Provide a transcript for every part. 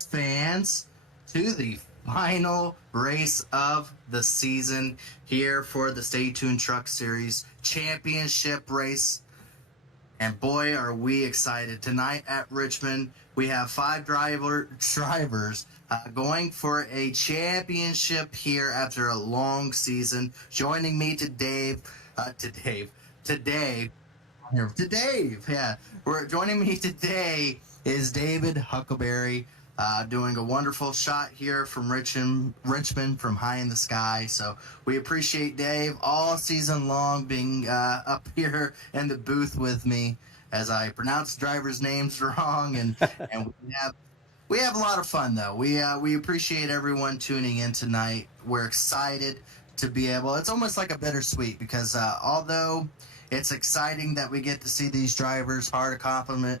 fans to the final race of the season here for the Stay Tuned Truck Series Championship race. And boy, are we excited. Tonight at Richmond, we have five drivers going for a championship here after a long season. Joining me today, yeah. Joining me today is David Huckleberry, doing a wonderful shot here from Richmond from high in the sky. So we appreciate Dave all season long being up here in the booth with me as I pronounce drivers' names wrong, and we have a lot of fun though. We appreciate everyone tuning in tonight. We're excited to be able. It's almost like a bittersweet because although it's exciting that we get to see these drivers' hard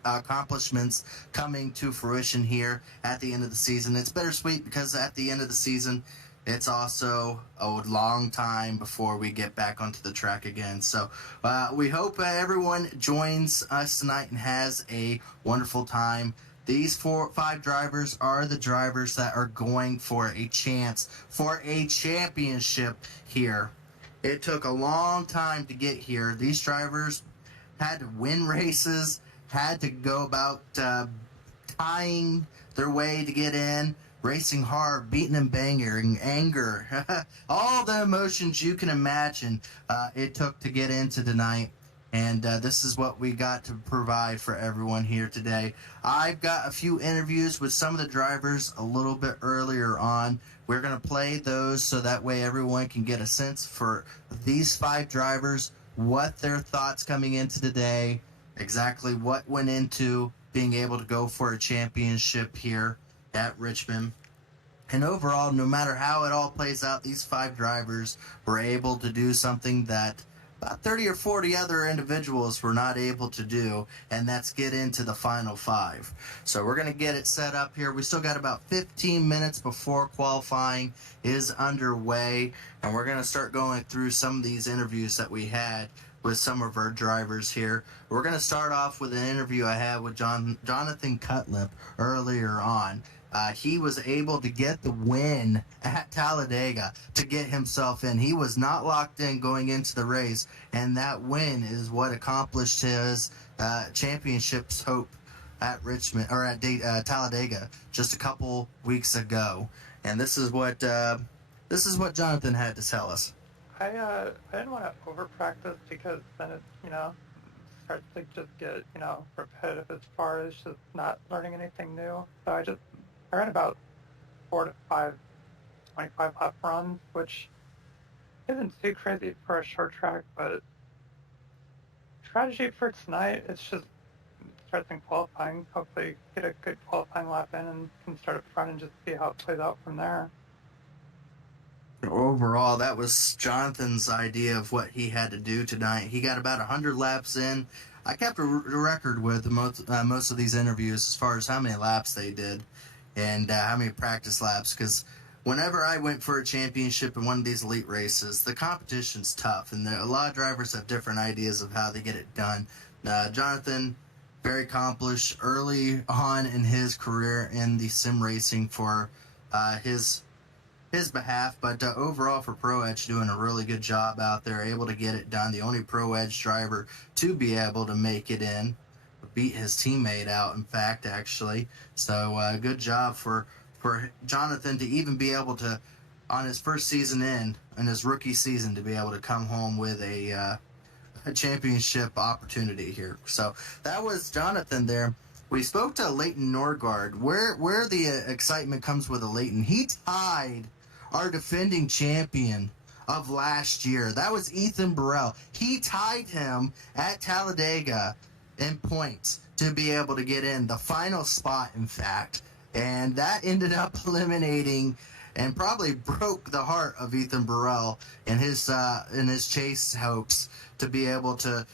accomplishments coming to fruition here at the end of the season. It's bittersweet because at the end of the season, it's also a long time before we get back onto the track again. So we hope everyone joins us tonight and has a wonderful time. These five drivers are the drivers that are going for a chance for a championship here. It took a long time to get here. These drivers had to win races, had to go about tying their way to get in, racing hard, beating and banging, anger, all the emotions you can imagine it took to get into tonight. And this is what we got to provide for everyone here today. I've got a few interviews with some of the drivers a little bit earlier on. We're going to play those so that way everyone can get a sense for these five drivers, what their thoughts coming into today, exactly what went into being able to go for a championship here at Richmond. And overall, no matter how it all plays out, these five drivers were able to do something that about 30 or 40 other individuals were not able to do, and that's get into the final five. So we're going to get it set up here. We still got about 15 minutes before qualifying is underway, and we're going to start going through some of these interviews that we had with some of our drivers here. We're going to start off with an interview I had with Jonathan Cutlip earlier on. He was able to get the win at Talladega to get himself in. He was not locked in going into the race, and that win is what accomplished his championship's hope at Richmond or at Talladega just a couple weeks ago. And this is what Jonathan had to tell us. I didn't want to over practice because then it starts to just get repetitive as far as just not learning anything new. So I ran about 4 to 5 25 lap runs, which isn't too crazy for a short track, but strategy for tonight, it's just starts in qualifying. Hopefully get a good qualifying lap in and can start up front and just see how it plays out from there. Overall, that was Jonathan's idea of what he had to do tonight. He got about 100 laps in. I kept a record with most of these interviews as far as how many laps they did and how many practice laps, because whenever I went for a championship in one of these elite races, the competition's tough, and a lot of drivers have different ideas of how they get it done. Jonathan, very accomplished early on in his career in the sim racing for his behalf, but overall for Pro Edge, doing a really good job out there, able to get it done. The only Pro Edge driver to be able to make it in, beat his teammate out, in fact, actually. So good job for Jonathan to even be able to, on his first season in his rookie season, to be able to come home with a championship opportunity here. So that was Jonathan there. We spoke to Leighton Norgard. Where the excitement comes with a Leighton, he tied our defending champion of last year. That was Ethan Burrell. He tied him at Talladega in points to be able to get in the final spot, in fact. And that ended up eliminating and probably broke the heart of Ethan Burrell in his chase hopes to be able to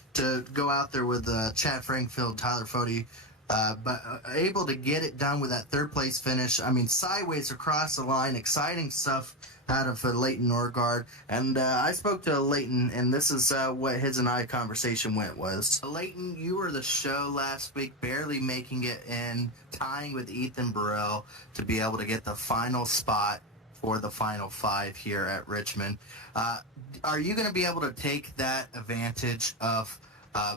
go out there with Chad Frankfield, Tyler Fode, but able to get it done with that third place finish. I mean, sideways across the line, exciting stuff out of Leighton Norgard. And I spoke to Leighton, and this is what his and I conversation went was. Leighton, you were the show last week, barely making it in, tying with Ethan Burrell to be able to get the final spot for the final 5 here at Richmond. Are you going to be able to take that advantage of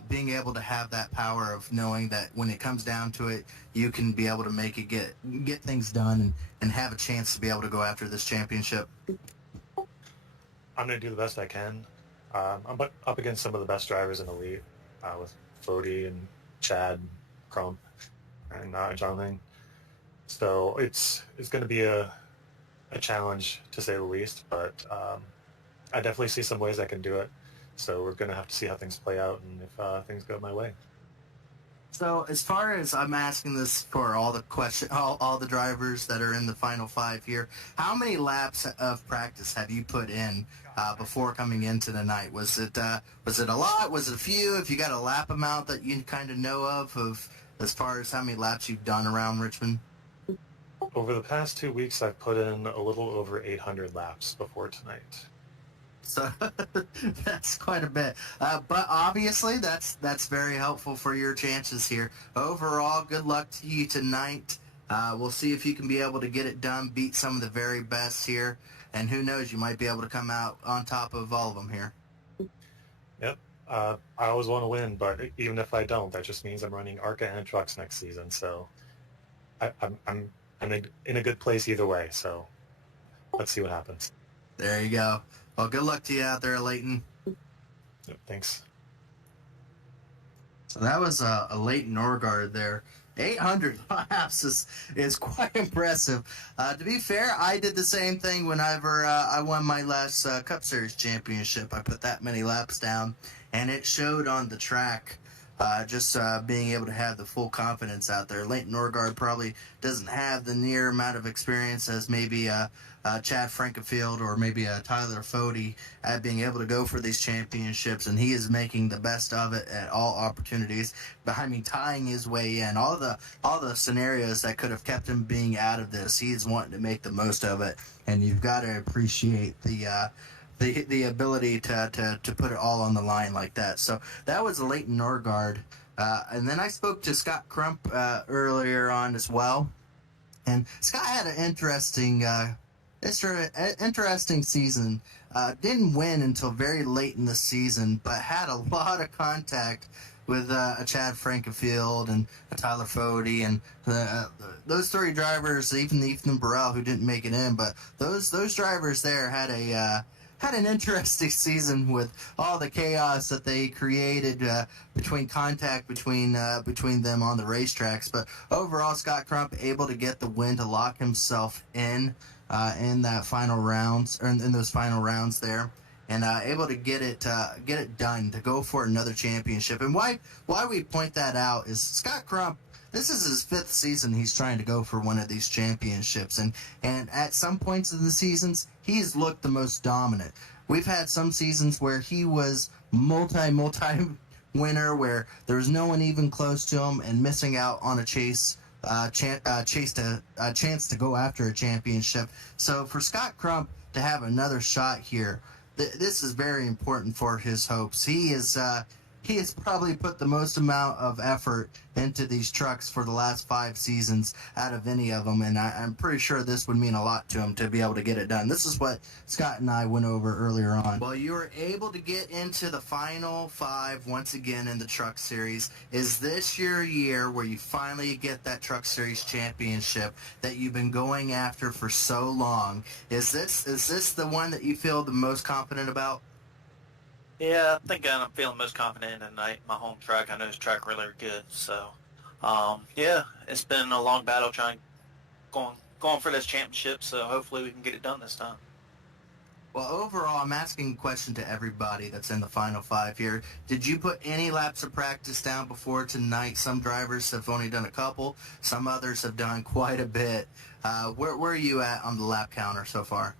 being able to have that power of knowing that when it comes down to it, you can be able to make it get things done and have a chance to be able to go after this championship? I'm going to do the best I can. I'm up against some of the best drivers in the league with Fody and Chad, Crump, and Jonathan. So it's going to be a challenge, to say the least, but I definitely see some ways I can do it. So we're going to have to see how things play out and if things go my way. So as far as I'm asking this for all the drivers that are in the final 5 here, how many laps of practice have you put in before coming into the night? Was it a lot? Was it a few? If you got a lap amount that you kind of know of as far as how many laps you've done around Richmond? Over the past 2 weeks, I've put in a little over 800 laps before tonight. So that's quite a bit. But obviously, that's very helpful for your chances here. Overall, good luck to you tonight. We'll see if you can be able to get it done, beat some of the very best here. And who knows, you might be able to come out on top of all of them here. Yep. I always want to win, but even if I don't, that just means I'm running ARCA and trucks next season. So I'm in a good place either way. So let's see what happens. There you go. Well, good luck to you out there, Leighton. Yep, thanks. So that was a Leighton Norgard there. 800 laps is quite impressive. To be fair, I did the same thing whenever I won my last Cup Series championship. I put that many laps down, and it showed on the track. Just being able to have the full confidence out there. Leighton Norgard probably doesn't have the near amount of experience as maybe Chad Frankenfield or maybe Tyler Fody at being able to go for these championships, and he is making the best of it at all opportunities. But I mean, tying his way in, all the scenarios that could have kept him being out of this, he is wanting to make the most of it, and you've got to appreciate the ability to put it all on the line like that. So that was Leighton Norgard. And then I spoke to Scott Crump earlier on as well. And Scott had an interesting season. Didn't win until very late in the season, but had a lot of contact with a Chad Frankenfield and a Tyler Fody and those 3 drivers, even Ethan Burrell, who didn't make it in. But those drivers there had an interesting season with all the chaos that they created between them on the racetracks. But overall, Scott Crump able to get the win to lock himself in that final rounds, or in those final rounds there, and able to get it done to go for another championship. And why we point that out is Scott Crump. This is his 5th season he's trying to go for one of these championships. And at some points in the seasons, he's looked the most dominant. We've had some seasons where he was multi winner, where there was no one even close to him and missing out on a chance to go after a championship. So for Scott Crump to have another shot here, this is very important for his hopes. He has probably put the most amount of effort into these trucks for the last 5 seasons out of any of them, and I'm pretty sure this would mean a lot to him to be able to get it done. This is what Scott and I went over earlier on. Well, you were able to get into the final 5 once again in the Truck Series. Is this your year where you finally get that Truck Series championship that you've been going after for so long? Is this the one that you feel the most confident about? Yeah, I think I'm feeling most confident in tonight. My home track, I know this track really good. So, yeah, it's been a long battle going for this championship. So hopefully we can get it done this time. Well, overall, I'm asking a question to everybody that's in the final 5 here. Did you put any laps of practice down before tonight? Some drivers have only done a couple. Some others have done quite a bit. Where are you at on the lap counter so far?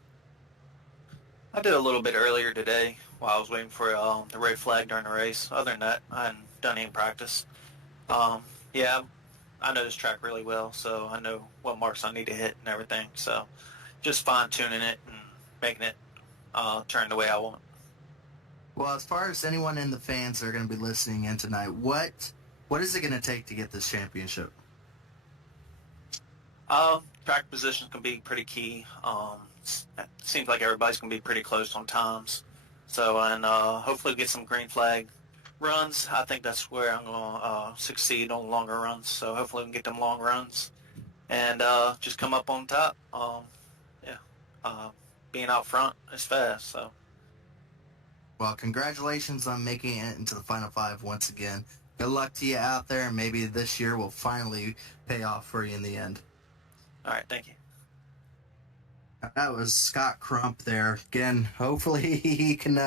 I did a little bit earlier today while I was waiting for the red flag during the race. Other than that, I hadn't done any practice. Yeah, I know this track really well, so I know what marks I need to hit and everything. So just fine-tuning it and making it turn the way I want. Well, as far as anyone in the fans that are going to be listening in tonight, what is it going to take to get this championship? Track positions can be pretty key. It seems like everybody's going to be pretty close on times. So, and hopefully get some green flag runs. I think that's where I'm going to succeed on longer runs. So hopefully we can get them long runs and just come up on top. Yeah, being out front is fast. So. Well, congratulations on making it into the Final Five once again. Good luck to you out there, and maybe this year will finally pay off for you in the end. All right, thank you. That was Scott Crump there. Again, hopefully he can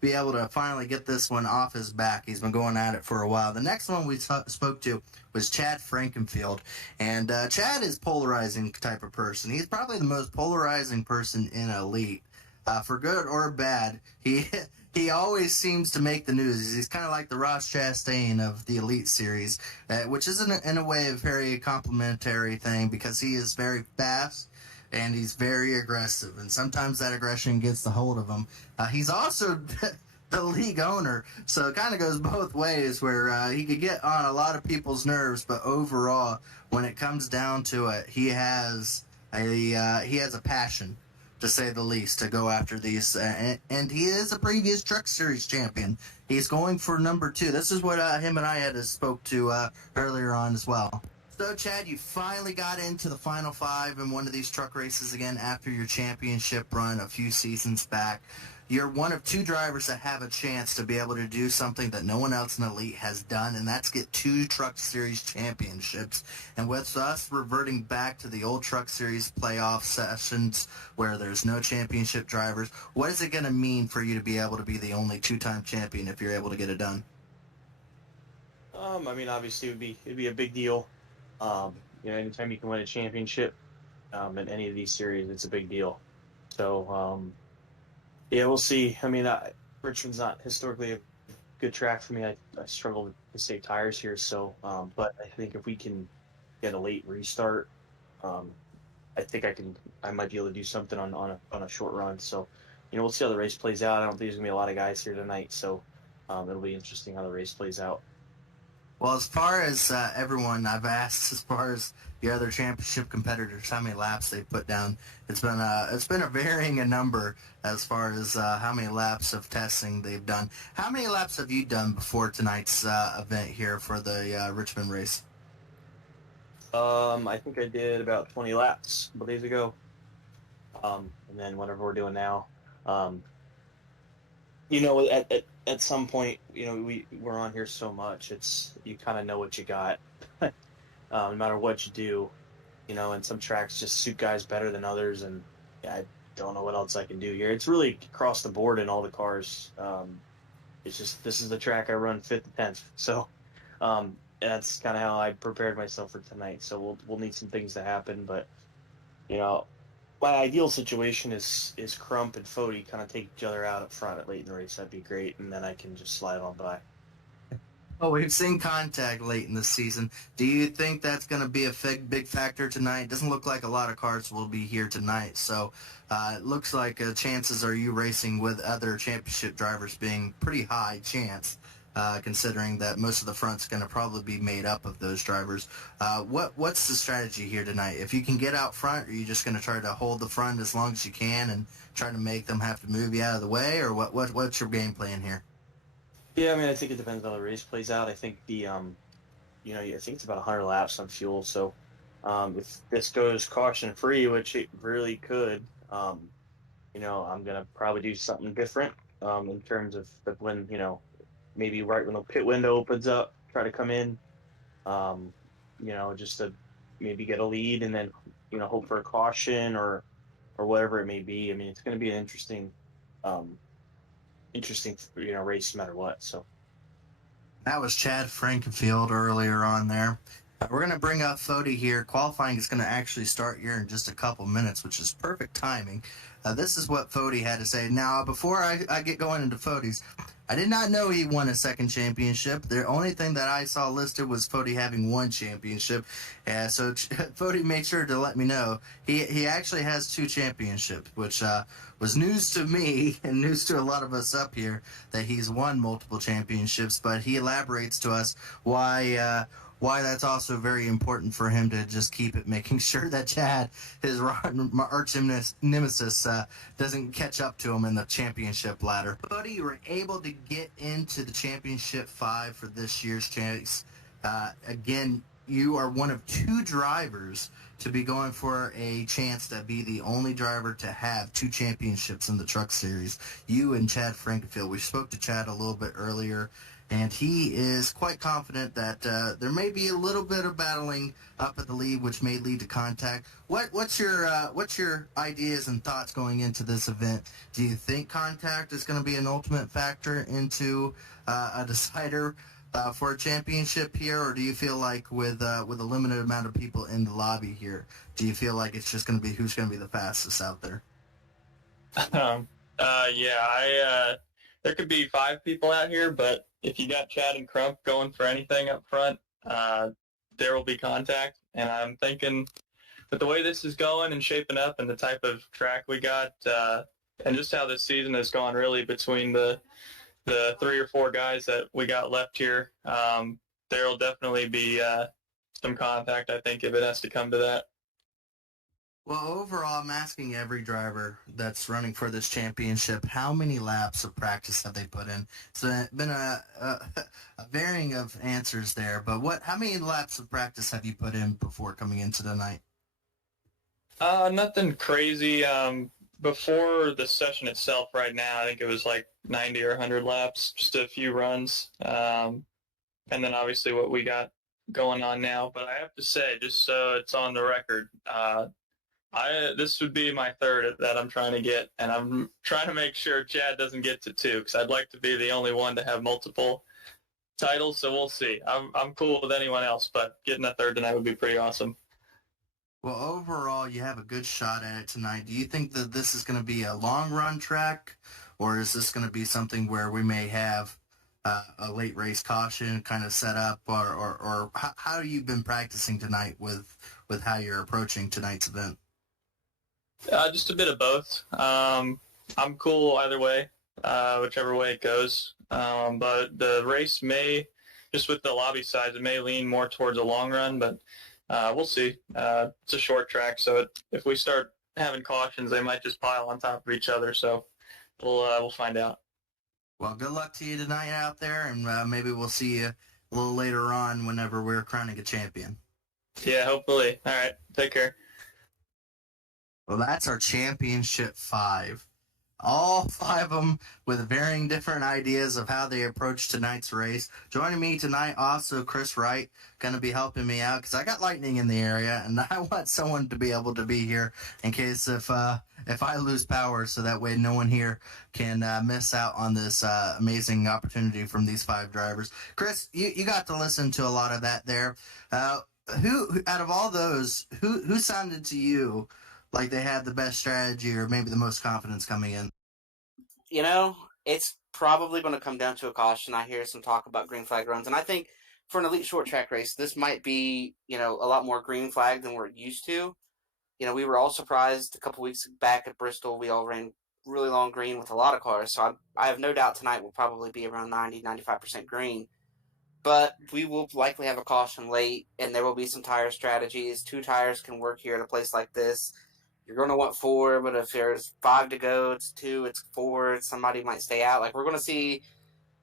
be able to finally get this one off his back. He's been going at it for a while. The next one we spoke to was Chad Frankenfield. And Chad is polarizing type of person. He's probably the most polarizing person in Elite. For good or bad, he always seems to make the news. He's kind of like the Ross Chastain of the Elite Series, which is in a way a very complimentary thing because he is very fast and he's very aggressive, and sometimes that aggression gets the hold of him. He's also the league owner, so it kind of goes both ways where he could get on a lot of people's nerves, but overall, when it comes down to it, he has a passion, to say the least, to go after these. And he is a previous Truck Series champion. He's going for number 2. This is what him and I had spoke to earlier on as well. So, Chad, you finally got into the Final Five in one of these truck races again after your championship run a few seasons back. You're one of 2 drivers that have a chance to be able to do something that no one else in Elite has done, and that's get 2 Truck Series championships. And with us reverting back to the old Truck Series playoff sessions where there's no championship drivers, what is it going to mean for you to be able to be the only 2-time champion if you're able to get it done? I mean, obviously it'd be a big deal. Anytime you can win a championship in any of these series, it's a big deal. So, yeah, we'll see. I mean, Richmond's not historically a good track for me. I struggle to save tires here. So, but I think if we can get a late restart, I think I might be able to do something on a short run. So, we'll see how the race plays out. I don't think there's gonna be a lot of guys here tonight. So, it'll be interesting how the race plays out. Well, as far as everyone, I've asked as far as the other championship competitors how many laps they put down. It's been a varying number as far as how many laps of testing they've done. How many laps have you done before tonight's event here for the Richmond race? I think I did about 20 laps a couple days ago, and then whatever we're doing now. At some point, we're on here so much. You kind of know what you got, no matter what you do. And some tracks just suit guys better than others, and I don't know what else I can do here. It's really across the board in all the cars. It's just this is the track I run 5th and 10th, so that's kind of how I prepared myself for tonight. So we'll need some things to happen, but my ideal situation is Crump and Fody kind of take each other out up front at late in the race. That'd be great, and then I can just slide on by. Oh, we've seen contact late in the season. Do you think that's going to be a big factor tonight? It doesn't look like a lot of cars will be here tonight, so it looks like chances are you racing with other championship drivers being pretty high chance. Considering that most of the front's going to probably be made up of those drivers. What's the strategy here tonight? If you can get out front, are you just going to try to hold the front as long as you can and try to make them have to move you out of the way, or what's your game plan here? Yeah, I mean, I think it depends on how the race plays out. I think I think it's about 100 laps on fuel. So if this goes caution free, which it really could, I'm going to probably do something different in terms of when, maybe right when the pit window opens up, try to come in, just to maybe get a lead and then, hope for a caution or whatever it may be. I mean, it's going to be an interesting, race no matter what. So That was Chad Frankenfield earlier on there. We're going to bring up Fody here. Qualifying is going to actually start here in just a couple minutes, which is perfect timing. This is what Fody had to say. Now, before I get going into Fody's, I did not know he won a second championship. The only thing that I saw listed was Fody having one championship. So Fody made sure to let me know. He actually has 2 championships, which was news to me and news to a lot of us up here that he's won multiple championships. But he elaborates to us why that's also very important for him to just keep it, making sure that Chad, his arch nemesis, doesn't catch up to him in the championship ladder. But you were able to get into the championship 5 for this year's chase. Again, you are one of 2 drivers to be going for a chance to be the only driver to have 2 championships in the Truck Series. You and Chad Frankenfield. We spoke to Chad a little bit earlier, and he is quite confident that there may be a little bit of battling up at the lead, which may lead to contact. What's your ideas and thoughts going into this event? Do you think contact is going to be an ultimate factor into a decider for a championship here, or do you feel like with a limited amount of people in the lobby here, do you feel like it's just going to be who's going to be the fastest out there? There could be 5 people out here, but if you got Chad and Crump going for anything up front, there will be contact. And I'm thinking with the way this is going and shaping up and the type of track we got, and just how this season has gone really between the 3 or 4 guys that we got left here, there will definitely be some contact, I think, if it has to come to that. Well, overall, I'm asking every driver that's running for this championship, how many laps of practice have they put in? So it's been a varying of answers there, but how many laps of practice have you put in before coming into the night? Nothing crazy. Before the session itself right now, I think it was like 90 or 100 laps, just a few runs. And then obviously what we got going on now. But I have to say, just so it's on the record, this would be my 3rd that I'm trying to get, and I'm trying to make sure Chad doesn't get to 2, because I'd like to be the only one to have multiple titles, so we'll see. I'm cool with anyone else, but getting a 3rd tonight would be pretty awesome. Well, overall, you have a good shot at it tonight. Do you think that this is going to be a long-run track, or is this going to be something where we may have a late race caution kind of set up, or how have you been practicing tonight with how you're approaching tonight's event? Just a bit of both. I'm cool either way, whichever way it goes. But the race may, just with the lobby size, it may lean more towards a long run, but we'll see. It's a short track, so if we start having cautions, they might just pile on top of each other. So we'll find out. Well, good luck to you tonight out there, and maybe we'll see you a little later on whenever we're crowning a champion. Yeah, hopefully. All right, take care. Well, that's our championship 5. All 5 of them with varying different ideas of how they approach tonight's race. Joining me tonight, also Chris Wright, going to be helping me out because I got lightning in the area, and I want someone to be able to be here in case if I lose power, so that way no one here can miss out on this amazing opportunity from these 5 drivers. Chris, you got to listen to a lot of that there. Who out of all those, who sounded to you like they had the best strategy or maybe the most confidence coming in? You know, it's probably going to come down to a caution. I hear some talk about green flag runs, and I think for an elite short track race, this might be, a lot more green flag than we're used to. We were all surprised a couple weeks back at Bristol. We all ran really long green with a lot of cars, so I have no doubt tonight will probably be around 90-95% green. But we will likely have a caution late, and there will be some tire strategies. 2 tires can work here at a place like this. You're going to want 4, but if there's 5 to go, it's 2, it's 4, somebody might stay out. Like, we're going to see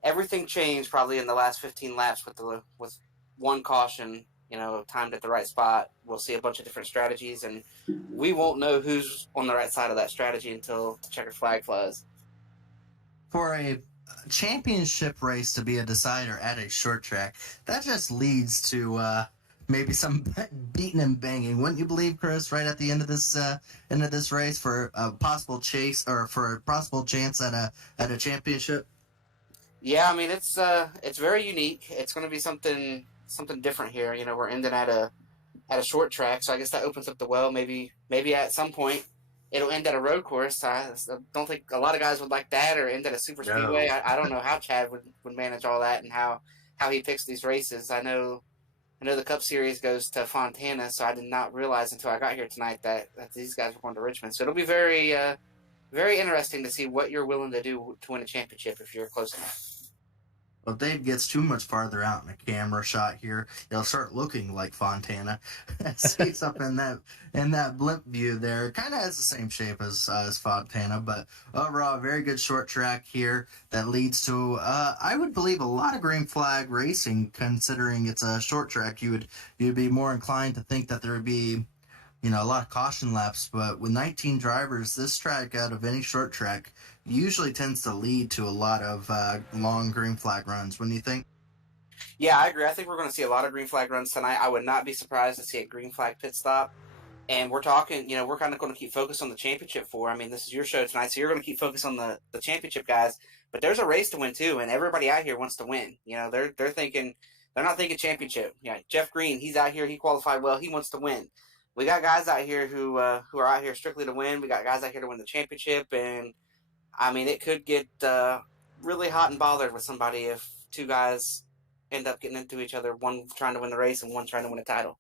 everything change probably in the last 15 laps with one caution, timed at the right spot. We'll see a bunch of different strategies, and we won't know who's on the right side of that strategy until the checkered flag flies. For a championship race to be a decider at a short track, that just leads to maybe some beating and banging, wouldn't you believe, Chris? Right at the end of this race for a possible chase or for a possible chance at a championship. Yeah, I mean it's very unique. It's going to be something something different here. You know, we're ending at a short track, so I guess that opens up the well. Maybe at some point it'll end at a road course. I don't think a lot of guys would like that, or end at a super speedway. No. I don't know how Chad would manage all that and how he picks these races. I know the Cup Series goes to Fontana, so I did not realize until I got here tonight that these guys were going to Richmond. So it'll be very very interesting to see what you're willing to do to win a championship if you're close enough. Well, if Dave gets too much farther out in a camera shot here, it'll start looking like Fontana. See something in that blimp view there. It kind of has the same shape as Fontana, but overall, a very good short track here that leads to, I would believe, a lot of green flag racing. Considering it's a short track, you'd be more inclined to think that there would be, a lot of caution laps. But with 19 drivers, this track out of any short track usually tends to lead to a lot of long green flag runs. Wouldn't you think? Yeah, I agree. I think we're going to see a lot of green flag runs tonight. I would not be surprised to see a green flag pit stop. And we're talking, we're kind of going to keep focused on the championship I mean, this is your show tonight, so you're going to keep focused on the championship guys. But there's a race to win too, and everybody out here wants to win. They're thinking, they're not thinking championship. Jeff Green, he's out here, he qualified well, he wants to win. We got guys out here who are out here strictly to win. We got guys out here to win the championship, and I mean, it could get really hot and bothered with somebody if two guys end up getting into each other, one trying to win the race and one trying to win a title.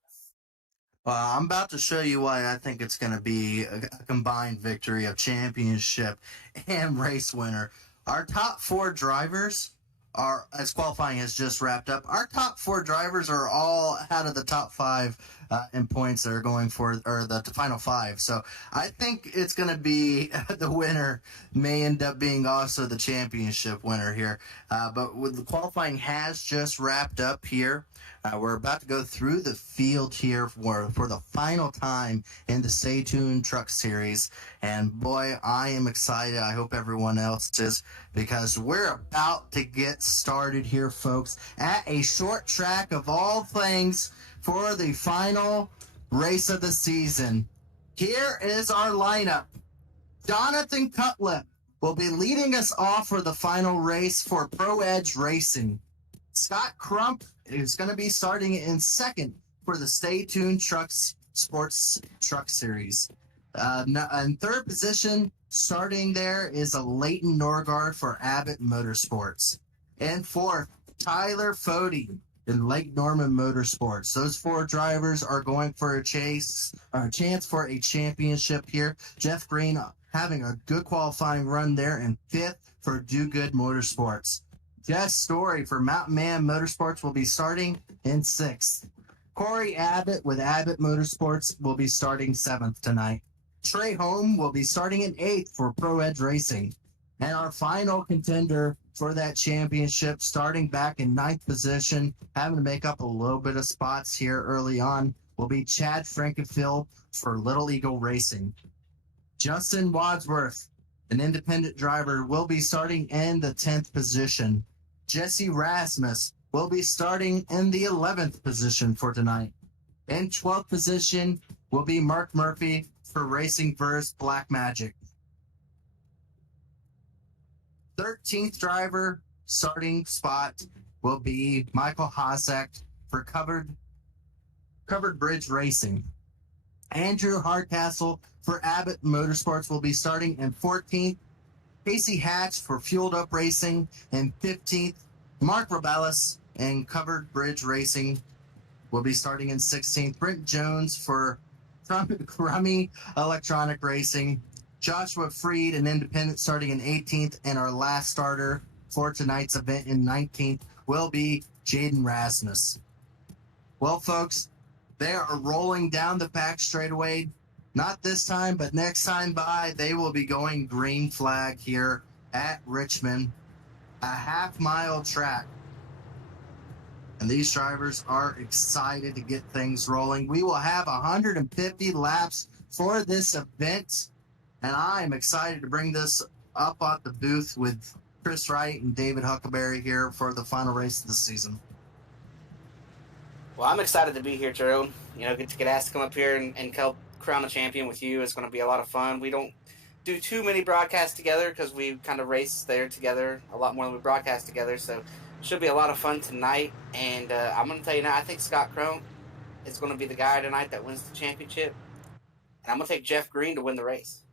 Well, I'm about to show you why I think it's going to be a combined victory of championship and race winner. Our top 4 drivers are, as qualifying has just wrapped up, our top 4 drivers are all out of the top 5 in points that are going for, or the final 5. So I think it's going to be the winner may end up being also the championship winner here. But with the qualifying has just wrapped up here. We're about to go through the field here for the final time in the Stay Tuned Truck Series. And boy, I am excited. I hope everyone else is, because we're about to get started here, folks, at a short track of all things for the final race of the season. Here is our lineup. Jonathan Cutlip will be leading us off for the final race for Pro Edge Racing. Scott Crump is going to be starting in second for the Stay Tuned Sports Truck Series. In third position, starting there, is a Leighton Norgard for Abbott Motorsports. And fourth, Tyler Fody in Lake Norman Motorsports. Those 4 drivers are going for a chance for a championship here. Jeff Green having a good qualifying run there, and fifth for Do Good Motorsports. Jess Story for Mountain Man Motorsports will be starting in 6th. Corey Abbott with Abbott Motorsports will be starting 7th tonight. Trey Holm will be starting in 8th for Pro Edge Racing. And our final contender for that championship, starting back in 9th position, having to make up a little bit of spots here early on, will be Chad Frankenfield for Little Eagle Racing. Justin Wadsworth, an independent driver, will be starting in the 10th position. Jesse Rasmus will be starting in the 11th position for tonight. In 12th position will be Mark Murphy for Racing Verse Black Magic. 13th driver starting spot will be Michael Hosek for Covered Bridge Racing. Andrew Hardcastle for Abbott Motorsports will be starting in 14th. Casey Hatch for Fueled Up Racing in 15th. Mark Rebellis in Covered Bridge Racing will be starting in 16th. Brent Jones for Crummy Electronic Racing. Joshua Freed, an independent, starting in 18th. And our last starter for tonight's event in 19th will be Jaden Rasmus. Well, folks, they are rolling down the pack straightaway. Not this time, but next time by, they will be going green flag here at Richmond, a half-mile track. And these drivers are excited to get things rolling. We will have 150 laps for this event, and I am excited to bring this up at the booth with Chris Wright and David Huckleberry here for the final race of the season. Well, I'm excited to be here, Gerald. Get asked to come up here and help crown a champion with you. It's going to be a lot of fun. We don't do too many broadcasts together because we kind of race there together a lot more than we broadcast together. So Should be a lot of fun tonight. And I'm going to tell you now, I think Scott Crump is going to be the guy tonight that wins the championship. And I'm going to take Jeff Green to win the race.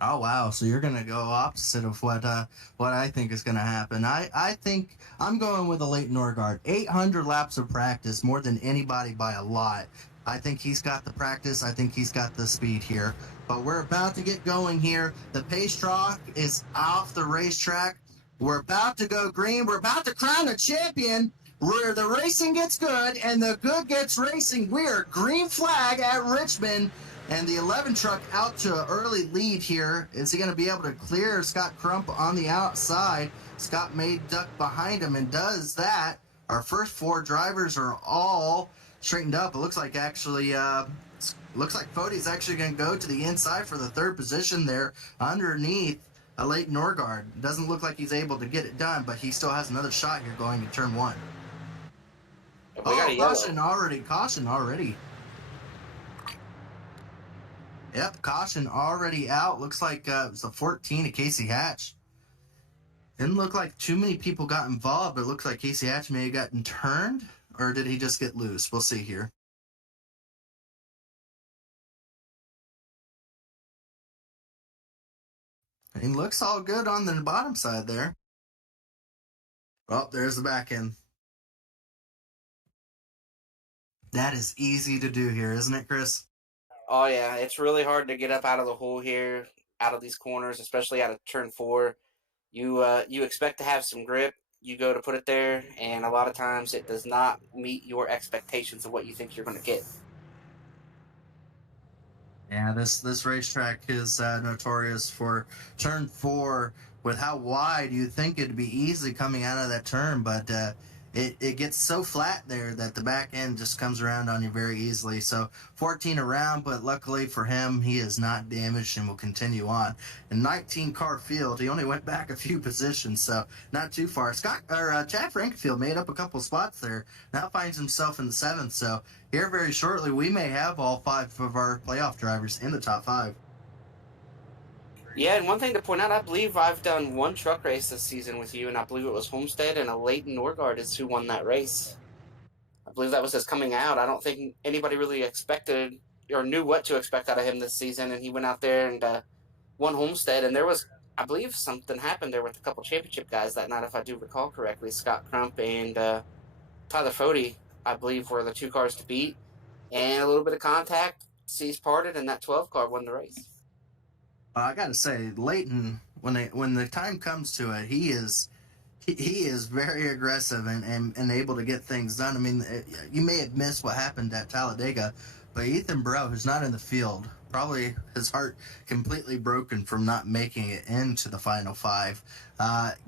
Oh wow! So you're gonna go opposite of what I think is gonna happen. I think I'm going with a Leighton Norgard. 800 laps of practice, more than anybody by a lot. I think he's got the practice. I think he's got the speed here. But we're about to get going here. The pace truck is off the racetrack. We're about to go green. We're about to crown a champion. Where the racing gets good and the good gets racing. We're green flag at Richmond. And the 11 truck out to an early lead here. Is he going to be able to clear Scott Crump on the outside? Scott may duck behind him and does that. Our first 4 drivers are all straightened up. It looks like Fody's actually going to go to the inside for the 3rd position there underneath Leighton Norgard. Doesn't look like he's able to get it done, but he still has another shot here going to turn 1. Caution already. Yep, caution already out. Looks like it was the 14 of Casey Hatch. Didn't look like too many people got involved, but it looks like Casey Hatch may have gotten turned, or did he just get loose? We'll see here. He looks all good on the bottom side there. Oh, there's the back end. That is easy to do here, isn't it, Chris? Oh, yeah. It's really hard to get up out of the hole here, out of these corners, especially out of turn 4. You expect to have some grip. You go to put it there, and a lot of times it does not meet your expectations of what you think you're going to get. Yeah, this racetrack is notorious for turn 4 with how wide you think it'd be easy coming out of that turn, but it gets so flat there that the back end just comes around on you very easily. So 14 around, but luckily for him, he is not damaged and will continue on. In 19-car field, he only went back a few positions, so not too far. Chad Frankenfield made up a couple spots there. Now finds himself in the 7th, so here very shortly, we may have all 5 of our playoff drivers in the top 5. Yeah, and one thing to point out, I believe I've done 1 truck race this season with you, and I believe it was Homestead, and a Leighton Norgard is who won that race. I believe that was his coming out. I don't think anybody really expected or knew what to expect out of him this season, and he went out there and won Homestead, and there was, I believe, something happened there with a couple championship guys that night, if I do recall correctly. Scott Crump and Tyler Fody, I believe, were the 2 cars to beat, and a little bit of contact, seas parted, and that 12 car won the race. I got to say, Leighton, when the time comes to it, he is very aggressive and able to get things done. I mean, you may have missed what happened at Talladega, but Ethan Burrell, who's not in the field, probably his heart completely broken from not making it into the final 5,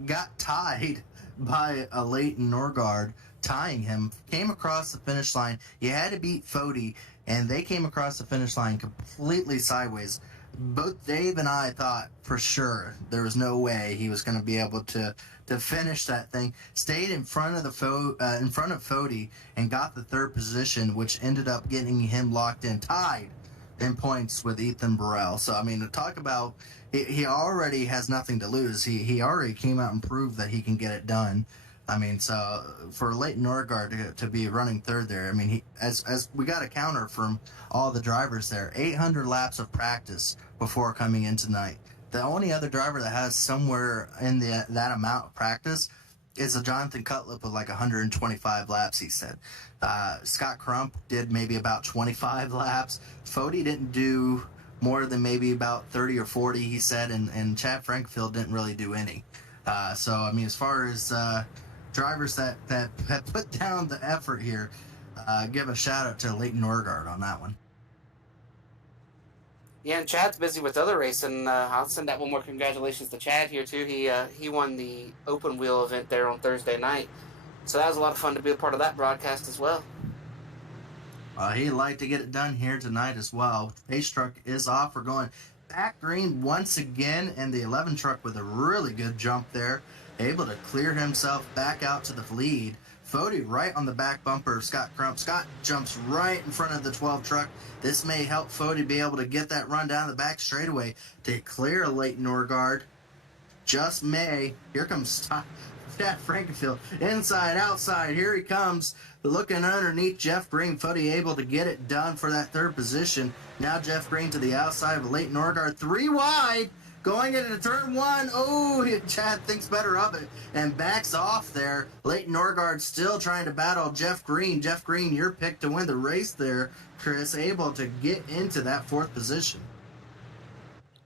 got tied by a Leighton Norgard, tying him, came across the finish line. You had to beat Fody, and they came across the finish line completely sideways. Both Dave and I thought for sure there was no way he was going to be able to finish that thing. Stayed in front of Fody and got the 3rd position, which ended up getting him locked in, tied in points with Ethan Burrell. So I mean, to talk about, he already has nothing to lose. He already came out and proved that he can get it done. I mean, so for Leighton Norgard to be running 3rd there, I mean, he as we got a counter from all the drivers there, 800 laps of practice before coming in tonight. The only other driver that has somewhere in that amount of practice is a Jonathan Cutlip with like 125 laps, he said. Scott Crump did maybe about 25 laps. Fody didn't do more than maybe about 30 or 40, he said, and Chad Frankfield didn't really do any. So, I mean, as far as drivers that have put down the effort here, give a shout out to Leighton Norgard on that one. Yeah, and Chad's busy with other racing. I'll send out one more congratulations to Chad here too. He won the open wheel event there on Thursday night, so that was a lot of fun to be a part of that broadcast as well. He'd like to get it done here tonight as well. Pace truck is off. We're going back green once again, and the 11 truck with a really good jump there, able to clear himself back out to the lead. Fody right on the back bumper of Scott Crump. Scott jumps right in front of the 12 truck. This may help Fody be able to get that run down the back straightaway to clear Leighton Norgard. Just may. Here comes Chad Frankenfield. Inside, outside, here he comes. Looking underneath Jeff Green. Fody able to get it done for that third position. Now Jeff Green to the outside of Leighton Norgard. 3 wide. Going into turn 1. Oh, Chad thinks better of it and backs off there. Leighton Norgard still trying to battle Jeff Green. Jeff Green, your pick to win the race there, Chris, able to get into that 4th position.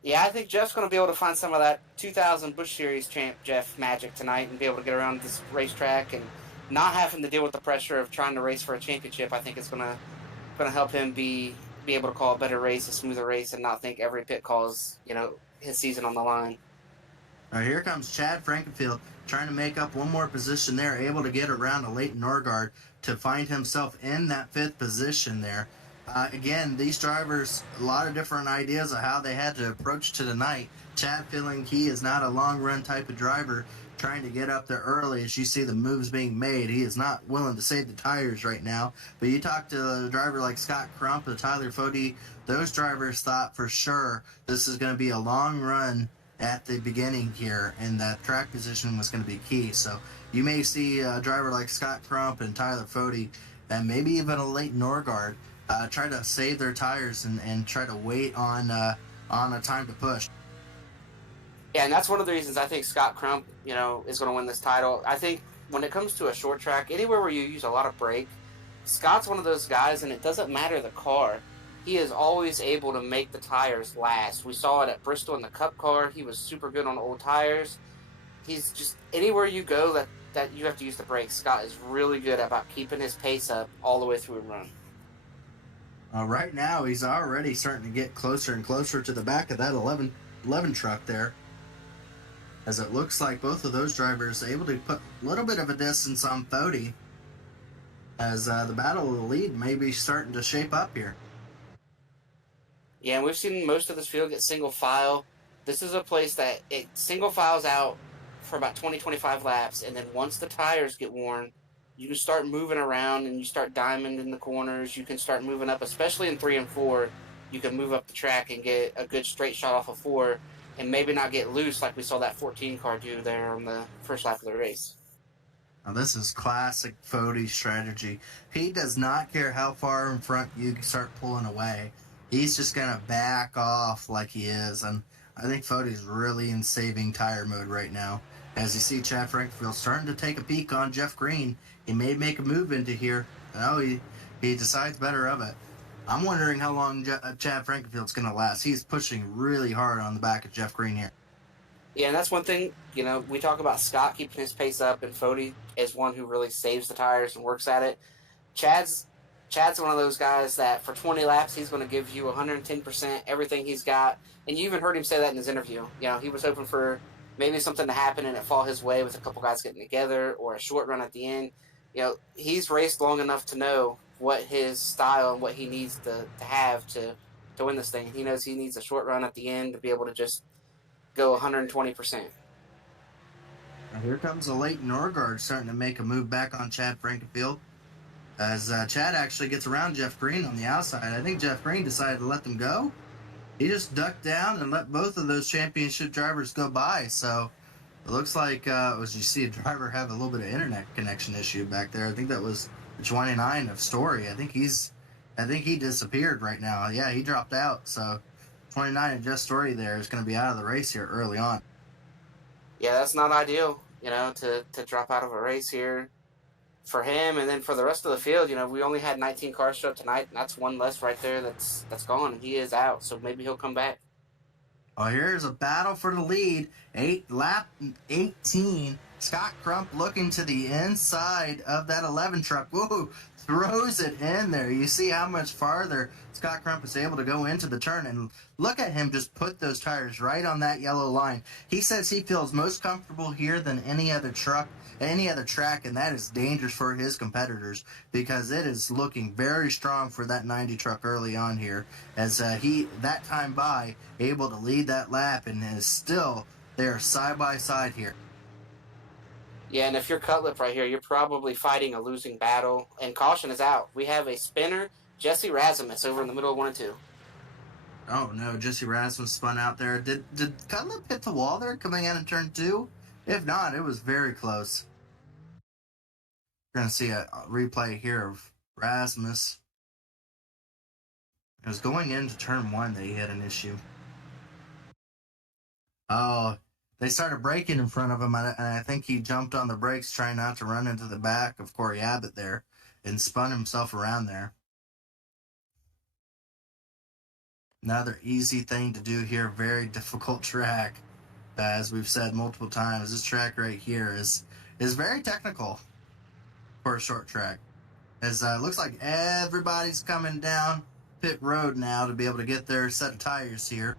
Yeah, I think Jeff's going to be able to find some of that 2000 Busch Series champ Jeff magic tonight and be able to get around this racetrack and not having to deal with the pressure of trying to race for a championship. I think it's going to help him be able to call a better race, a smoother race, and not think every pit call is, his season on the line. All right, here comes Chad Frankenfield trying to make up one more position there, able to get around to Leighton Norgard to find himself in that 5th position there. Again, these drivers, a lot of different ideas of how they had to approach to tonight. Chad feeling he is not a long-run type of driver, trying to get up there early. As you see the moves being made, he is not willing to save the tires right now. But you talk to a driver like Scott Crump or Tyler Fody, those drivers thought for sure this is going to be a long run at the beginning here, and that track position was going to be key. So you may see a driver like Scott Crump and Tyler Fody, and maybe even a Leighton Norgard, try to save their tires and try to wait on a time to push. Yeah, and that's one of the reasons I think Scott Crump, is going to win this title. I think when it comes to a short track, anywhere where you use a lot of brake, Scott's one of those guys, and it doesn't matter the car. He is always able to make the tires last. We saw it at Bristol in the Cup car. He was super good on old tires. He's just, anywhere you go that you have to use the brakes, Scott is really good about keeping his pace up all the way through a run. Right now, he's already starting to get closer and closer to the back of that 11 truck there, as it looks like both of those drivers are able to put a little bit of a distance on Fody, as the battle of the lead may be starting to shape up here. Yeah, and we've seen most of this field get single file. This is a place that it single files out for about 20-25 laps, and then once the tires get worn, you can start moving around and you start diamond in the corners. You can start moving up, especially in 3 and 4. You can move up the track and get a good straight shot off of 4 and maybe not get loose like we saw that 14 car do there on the first lap of the race. Now, this is classic Fody strategy. He does not care how far in front you start pulling away. He's just going to back off like he is. And I think Fody's really in saving tire mode right now. As you see Chad Frankenfield starting to take a peek on Jeff Green. He may make a move into here. No, he decides better of it. I'm wondering how long Chad Frankenfield's going to last. He's pushing really hard on the back of Jeff Green here. Yeah, and that's one thing, we talk about Scott keeping his pace up, and Fody is one who really saves the tires and works at it. Chad's one of those guys that for 20 laps, he's going to give you 110%, everything he's got. And you even heard him say that in his interview. He was hoping for maybe something to happen and it fall his way with a couple guys getting together or a short run at the end. He's raced long enough to know what his style and what he needs to have to win this thing. He knows he needs a short run at the end to be able to just go 120%. Now here comes a Leighton Norgard starting to make a move back on Chad Frankenfield, as Chad actually gets around Jeff Green on the outside. I think Jeff Green decided to let them go. He just ducked down and let both of those championship drivers go by. So it looks like, as you see a driver have a little bit of internet connection issue back there. I think that was 29 of Story. I think he disappeared right now. Yeah, he dropped out. So 29 of Just Story there is going to be out of the race here early on. Yeah, that's not ideal, to drop out of a race here for him. And then for the rest of the field, we only had 19 cars show up tonight, and that's one less right there that's gone, and he is out. So maybe he'll come back. Oh, here's a battle for the lead. Lap 18. Scott Crump looking to the inside of that 11 truck. Woo! Throws it in there. You see how much farther Scott Crump is able to go into the turn. And look at him just put those tires right on that yellow line. He says he feels most comfortable here than any other track, and that is dangerous for his competitors because it is looking very strong for that 90 truck early on here, as he, that time by, able to lead that lap and is still there side by side here. Yeah, and if you're Cutlip right here, you're probably fighting a losing battle, and caution is out. We have a spinner, Jesse Razimus, over in the middle of 1 and 2. Oh no, Jesse Rasmus spun out there. Did Cutlip hit the wall there coming out in turn 2? If not, it was very close. We're going to see a replay here of Rasmus. It was going into turn 1 that he had an issue. Oh, they started braking in front of him, and I think he jumped on the brakes trying not to run into the back of Corey Abbott there and spun himself around there. Another easy thing to do here, very difficult track. As we've said multiple times, this track right here is very technical for a short track. As it looks like everybody's coming down pit road now to be able to get their set of tires here.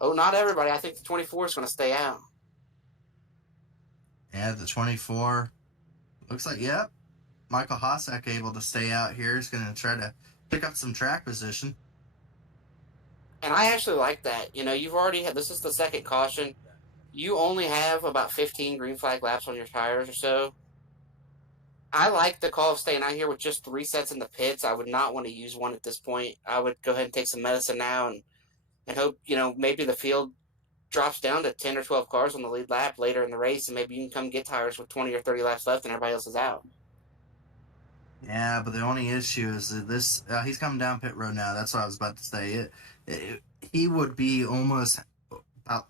Oh, not everybody. I think the 24 is going to stay out. Yeah, the 24. Looks like, yep. Michael Hossack able to stay out here. He's going to try to pick up some track position. And I actually like that. You know, you've already had, this is the second caution. You only have about 15 green flag laps on your tires or so. I like the call of staying out here with just 3 sets in the pits. I would not want to use one at this point. I would go ahead and take some medicine now and hope, you know, maybe the field drops down to 10 or 12 cars on the lead lap later in the race, and maybe you can come get tires with 20 or 30 laps left and everybody else is out. Yeah, but the only issue is that this, he's coming down pit road now. That's what I was about to say. He would be almost about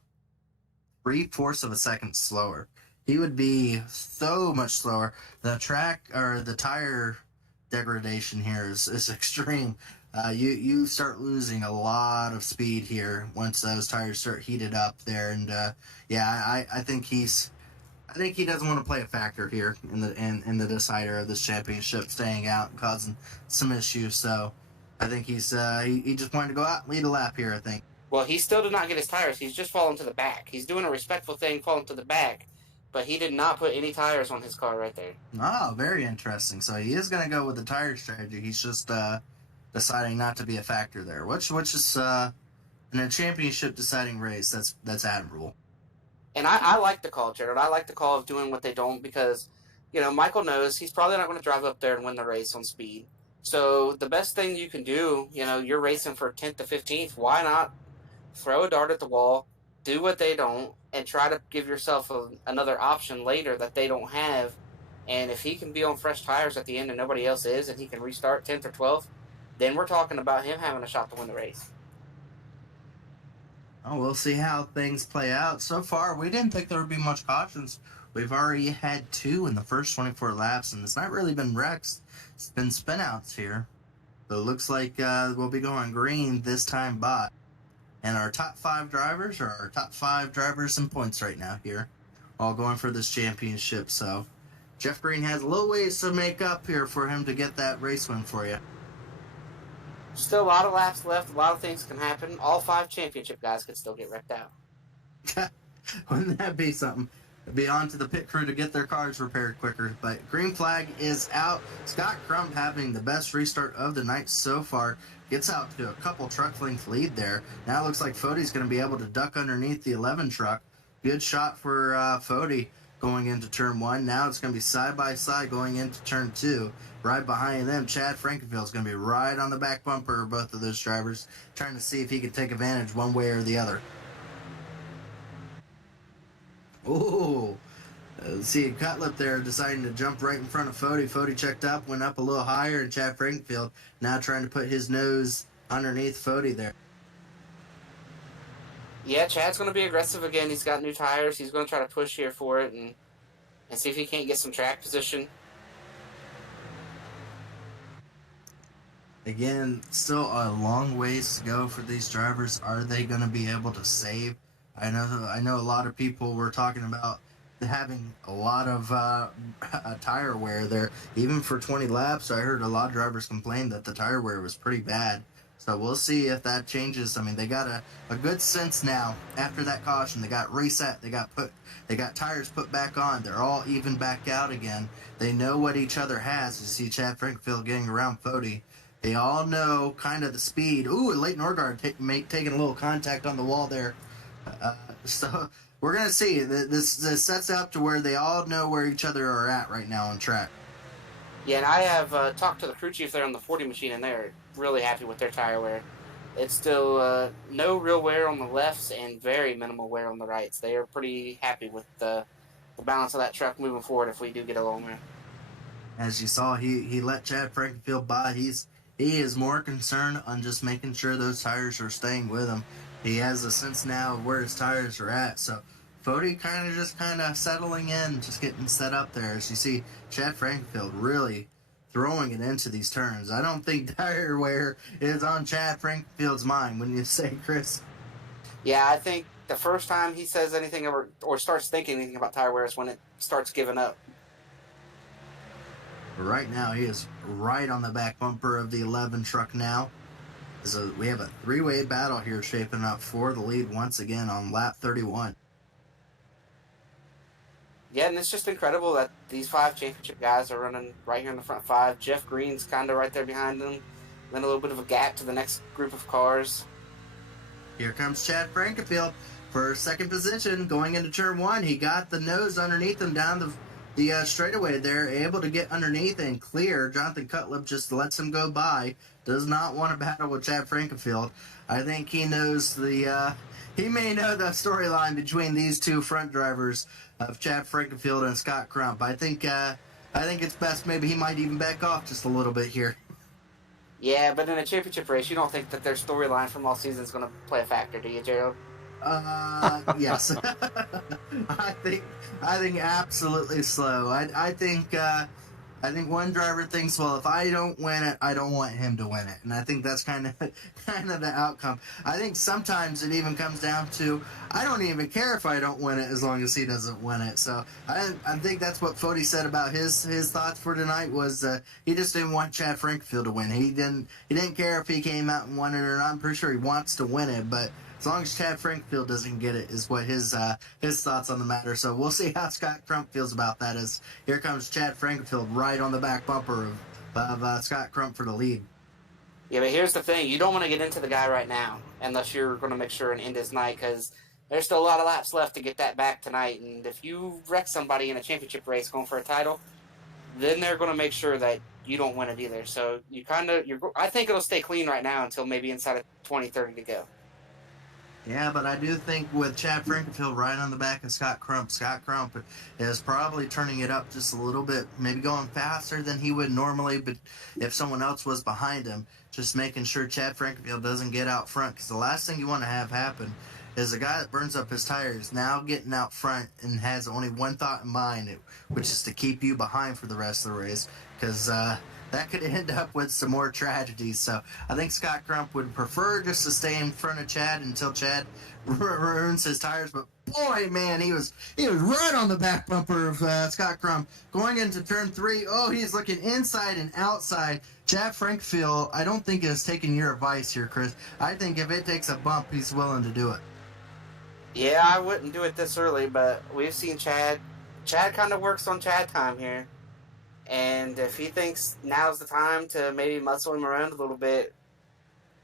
3/4 of a second slower. He would be so much slower. The track or the tire degradation here is extreme. You start losing a lot of speed here once those tires start heated up there, and yeah, I think he doesn't want to play a factor here in the decider of this championship, staying out and causing some issues. So I think he just wanted to go out and lead a lap here, I think. Well, he still did not get his tires. He's just fallen to the back. He's doing a respectful thing, falling to the back, but he did not put any tires on his car right there. Oh, very interesting. So he is going to go with the tire strategy. He's just deciding not to be a factor there, which is in a championship deciding race. That's admirable. And I like the call, Gerald. I like the call of doing what they don't because, you know, Michael knows he's probably not going to drive up there and win the race on speed. So the best thing you can do, you know, you're racing for 10th to 15th. Why not throw a dart at the wall, do what they don't, and try to give yourself another option later that they don't have. And if he can be on fresh tires at the end and nobody else is, and he can restart 10th or 12th, then we're talking about him having a shot to win the race. Oh, we'll see how things play out. So far, we didn't think there would be much cautions. We've already had 2 in the first 24 laps, and it's not really been wrecks. It's been spinouts here. So it looks like we'll be going green this time by. And our top 5 drivers are our top 5 drivers in points right now here, all going for this championship. So Jeff Green has a little ways to make up here for him to get that race win for you. Still a lot of laps left. A lot of things can happen. All 5 championship guys could still get wrecked out. Wouldn't that be something? Be on to the pit crew to get their cars repaired quicker. But green flag is out. Scott Crump having the best restart of the night so far. Gets out to a couple truck length lead there. Now it looks like Fode's going to be able to duck underneath the 11 truck. Good shot for Fode going into turn 1. Now it's going to be side by side going into turn 2. Right behind them, Chad Frankenfield is going to be right on the back bumper of both of those drivers, trying to see if he can take advantage one way or the other. Ooh. See Cutlip there deciding to jump right in front of Fode. Fode checked up, went up a little higher, and Chad Frankenfield now trying to put his nose underneath Fode there. Yeah, Chad's going to be aggressive again. He's got new tires. He's going to try to push here for it and see if he can't get some track position. Again, still a long ways to go for these drivers. Are they going to be able to save? I know a lot of people were talking about having a lot of tire wear there. Even for 20 laps, I heard a lot of drivers complain that the tire wear was pretty bad. So we'll see if that changes. I mean, they got a good sense now after that caution. They got reset. They got tires put back on. They're all even back out again. They know what each other has. You see Chad Frankenfield getting around Fode. They all know kind of the speed. Ooh, and Leighton Orgard taking a little contact on the wall there. So we're going to see. This sets up to where they all know where each other are at right now on track. Yeah, and I have talked to the crew chief there on the 40 machine, and they're really happy with their tire wear. it's still no real wear on the lefts and very minimal wear on the rights. They are pretty happy with the balance of that truck moving forward if we do get a long run. As you saw, he let Chad Frankenfield by. He is more concerned on just making sure those tires are staying with him. He has a sense now of where his tires are at. So Fody kind of settling in, just getting set up there. As you see, Chad Frankenfield really throwing it into these turns. I don't think tire wear is on Chad Frankfield's mind. When you say, Chris? Yeah, I think the first time he says anything or starts thinking anything about tire wear is when it starts giving up. But right now, he is right on the back bumper of the 11 truck now. So we have a three-way battle here shaping up for the lead once again on lap 31. Yeah, and it's just incredible that these 5 championship guys are running right here in the front 5. Jeff Green's kind of right there behind them. Then a little bit of a gap to the next group of cars. Here comes Chad Frankenfield for second position going into turn 1. He got the nose underneath him down the straightaway there, able to get underneath and clear. Jonathan Cutlip just lets him go by. Does not want to battle with Chad Frankenfield. I think he knows he may know the storyline between these two front drivers of Chad Frankenfield and Scott Crump. I think it's best maybe he might even back off just a little bit here. Yeah, but in a championship race, you don't think that their storyline from all season is going to play a factor, do you, Gerald? Yes. I think absolutely slow. I think one driver thinks, well, if I don't win it, I don't want him to win it, and I think that's kind of the outcome. I think sometimes it even comes down to I don't even care if I don't win it as long as he doesn't win it. So I think that's what Fody said about his thoughts for tonight was he just didn't want Chad Frankenfield to win. He didn't care if he came out and won it or not. I'm pretty sure he wants to win it, but as long as Chad Frankenfield doesn't get it is what his thoughts on the matter. So we'll see how Scott Crump feels about that as here comes Chad Frankenfield right on the back bumper of Scott Crump for the lead. Yeah, but here's the thing. You don't want to get into the guy right now unless you're going to make sure and end his night because there's still a lot of laps left to get that back tonight. And if you wreck somebody in a championship race going for a title, then they're going to make sure that you don't win it either. So I think it'll stay clean right now until maybe inside of 20-30 to go. Yeah, but I do think with Chad Frankenfield right on the back of Scott Crump is probably turning it up just a little bit, maybe going faster than he would normally, but if someone else was behind him, just making sure Chad Frankenfield doesn't get out front, because the last thing you want to have happen is a guy that burns up his tires now getting out front and has only one thought in mind, which is to keep you behind for the rest of the race, because that could end up with some more tragedies. So I think Scott Crump would prefer just to stay in front of Chad until Chad ruins his tires. But boy, man, he was right on the back bumper of Scott Crump going into turn 3. Oh, he's looking inside and outside. Chad Frankenfield, I don't think is taking your advice here, Chris. I think if it takes a bump, he's willing to do it. Yeah, I wouldn't do it this early, but we've seen Chad. Chad kind of works on Chad time here. And if he thinks now's the time to maybe muscle him around a little bit,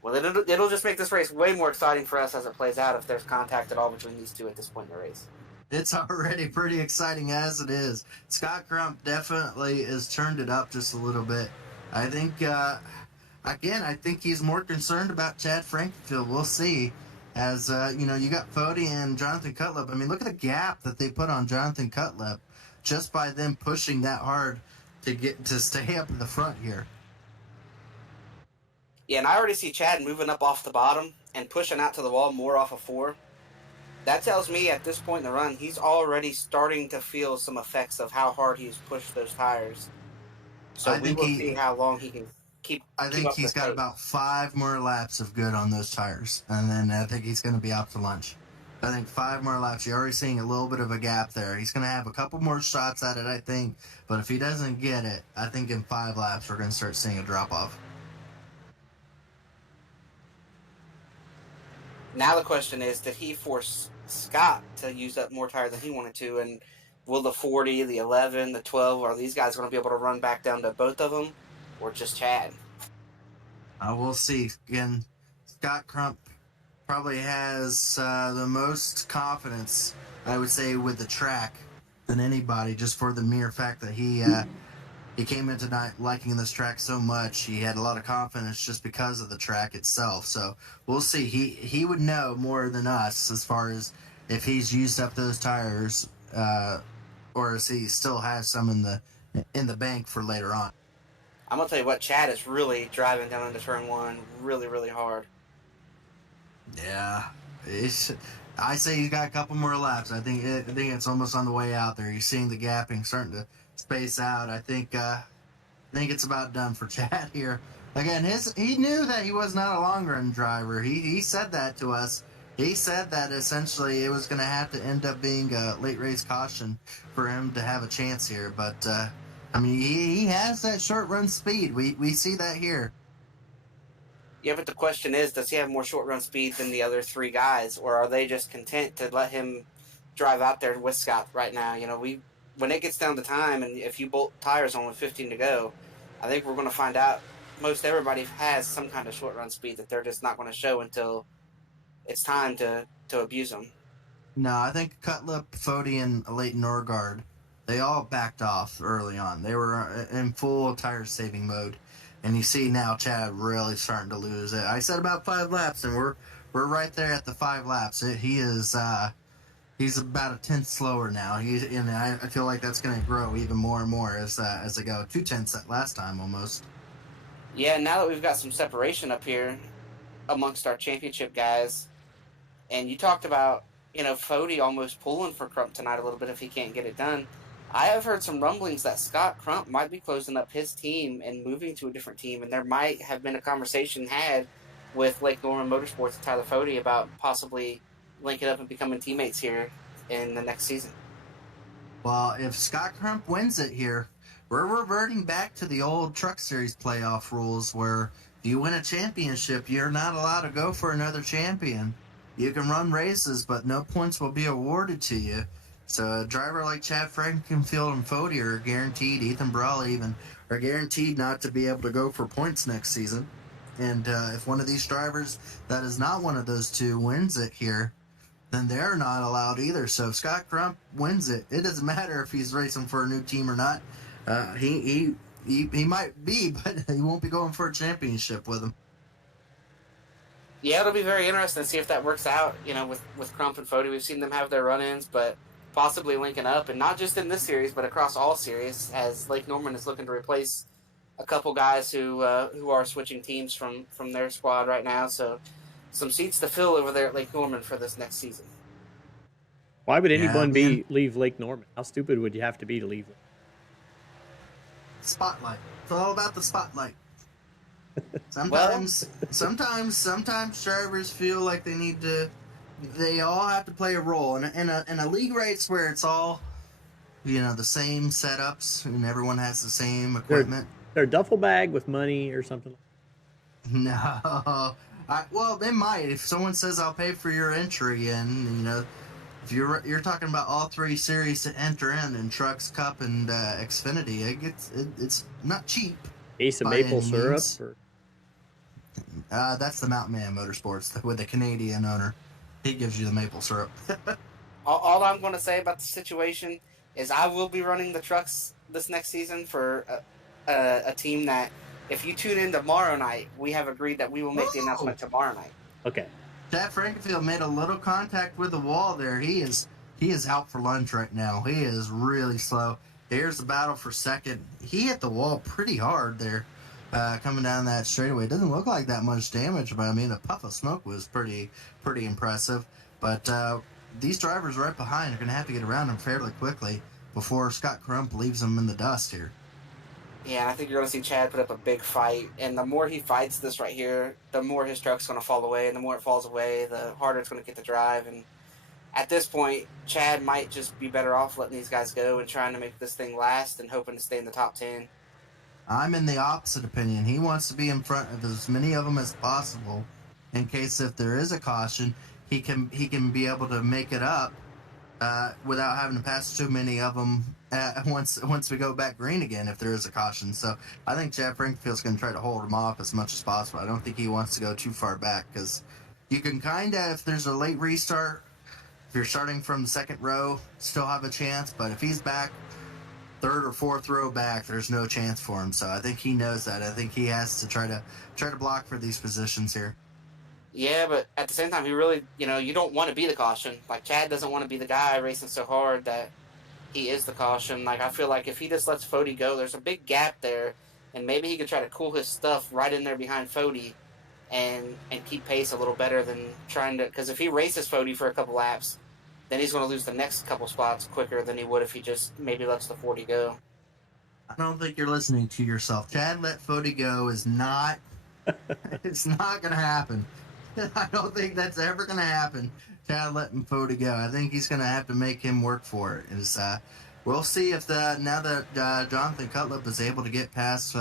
well, it'll just make this race way more exciting for us as it plays out if there's contact at all between these two at this point in the race. It's already pretty exciting as it is. Scott Crump definitely has turned it up just a little bit. I think, I think he's more concerned about Chad Frankenfield. We'll see. As, you got Fody and Jonathan Cutlip. I mean, look at the gap that they put on Jonathan Cutlip just by them pushing that hard to stay up in the front here. Yeah, and I already see Chad moving up off the bottom and pushing out to the wall more off of 4. That tells me at this point in the run, he's already starting to feel some effects of how hard he's pushed those tires. So we will see how long he can keep. I think he's got about 5 more laps of good on those tires, and then I think he's going to be out to lunch. I think 5 more laps. You're already seeing a little bit of a gap there. He's going to have a couple more shots at it, I think. But if he doesn't get it, I think in 5 laps we're going to start seeing a drop-off. Now the question is, did he force Scott to use up more tire than he wanted to? And will the 40, the 11, the 12, are these guys going to be able to run back down to both of them? Or just Chad? We'll see. Again, Scott Crump probably has the most confidence, I would say, with the track than anybody, just for the mere fact that he he came into not liking this track so much. He had a lot of confidence just because of the track itself. So we'll see. He would know more than us as far as if he's used up those tires, or if he still has some in the bank for later on. I'm gonna tell you what, Chad is really driving down into turn one really, really hard. Yeah, I say he's got a couple more laps. I think it's almost on the way out there. You're seeing the gapping starting to space out. I think it's about done for Chad here. Again, he knew that he was not a long run driver. He said that to us. He said that essentially it was going to have to end up being a late race caution for him to have a chance here. But I mean, he has that short run speed. We see that here. Yeah, but the question is, does he have more short run speed than the other three guys, or are they just content to let him drive out there with Scott right now? You know, when it gets down to time, and if you bolt tires on with 15 to go, I think we're going to find out most everybody has some kind of short run speed that they're just not going to show until it's time to abuse them. No, I think Cutlip, Fody, and Leighton Norgard, they all backed off early on. They were in full tire saving mode. And you see now Chad really starting to lose it. I said about 5 laps, and we're right there at the 5 laps. He's about a tenth slower now. And I feel like that's going to grow even more and more as they go. 2 tenths last time almost. Yeah, now that we've got some separation up here amongst our championship guys, and you talked about, you know, Fody almost pulling for Crump tonight a little bit if he can't get it done. I have heard some rumblings that Scott Crump might be closing up his team and moving to a different team, and there might have been a conversation had with Lake Norman Motorsports and Tyler Fody about possibly linking up and becoming teammates here in the next season. Well, if Scott Crump wins it here, we're reverting back to the old Truck Series playoff rules where if you win a championship, you're not allowed to go for another champion. You can run races, but no points will be awarded to you. So a driver like Chad Frankenfield and Fody are guaranteed, Ethan Brawley even, are guaranteed not to be able to go for points next season. And if one of these drivers that is not one of those two wins it here, then they're not allowed either. So if Scott Crump wins it, it doesn't matter if he's racing for a new team or not. He might be, but he won't be going for a championship with him. Yeah, it'll be very interesting to see if that works out, you know, with Crump and Fody. We've seen them have their run-ins, but possibly linking up, and not just in this series, but across all series, as Lake Norman is looking to replace a couple guys who are switching teams from their squad right now. So some seats to fill over there at Lake Norman for this next season. Why would anyone leave Lake Norman? How stupid would you have to be to leave? Spotlight. It's all about the spotlight. Sometimes drivers feel like they all have to play a role in a league race where it's all, you know, the same setups and everyone has the same equipment. Their duffel bag with money or something. No, well, they might if someone says I'll pay for your entry in. You know, if you're talking about all 3 series to enter in Trucks, Cup, and Xfinity, it's not cheap. Ace of maple syrup. That's the Mountain Man Motorsports with the Canadian owner. He gives you the maple syrup. All I'm going to say about the situation is I will be running the trucks this next season for a team that, if you tune in tomorrow night, we have agreed that we will make the announcement tomorrow night. Okay. Chad Frankenfield made a little contact with the wall there. He is out for lunch right now. He is really slow. Here's the battle for second. He hit the wall pretty hard there. Coming down that straightaway. It doesn't look like that much damage, but I mean, a puff of smoke was pretty impressive. But these drivers right behind are going to have to get around him fairly quickly before Scott Crump leaves them in the dust here. Yeah, and I think you're going to see Chad put up a big fight, and the more he fights this right here, the more his truck's going to fall away, and the more it falls away, the harder it's going to get to drive. And at this point, Chad might just be better off letting these guys go and trying to make this thing last and hoping to stay in the top 10. I'm in the opposite opinion. He wants to be in front of as many of them as possible in case if there is a caution, he can be able to make it up without having to pass too many of them once we go back green again if there is a caution. So I think Chad Frankfield's going to try to hold him off as much as possible. I don't think he wants to go too far back because you can kind of, if there's a late restart, if you're starting from the second row, still have a chance. But if he's back third or fourth row back, there's no chance for him. So I think he knows that. I think he has to try to block for these positions here. Yeah, but at the same time, he really, you don't want to be the caution. Like, Chad doesn't want to be the guy racing so hard that he is the caution. Like, I feel like if he just lets Fody go, there's a big gap there, and maybe he could try to cool his stuff right in there behind Fody and keep pace a little better than trying to, because if he races Fody for a couple laps, then he's going to lose the next couple spots quicker than he would if he just maybe lets the 40 go. I don't think you're listening to yourself. Chad let Fody go is not, it's not going to happen. I don't think that's ever going to happen. Chad letting Fody go. I think he's going to have to make him work for it. We'll see if now that Jonathan Cutlip is able to get past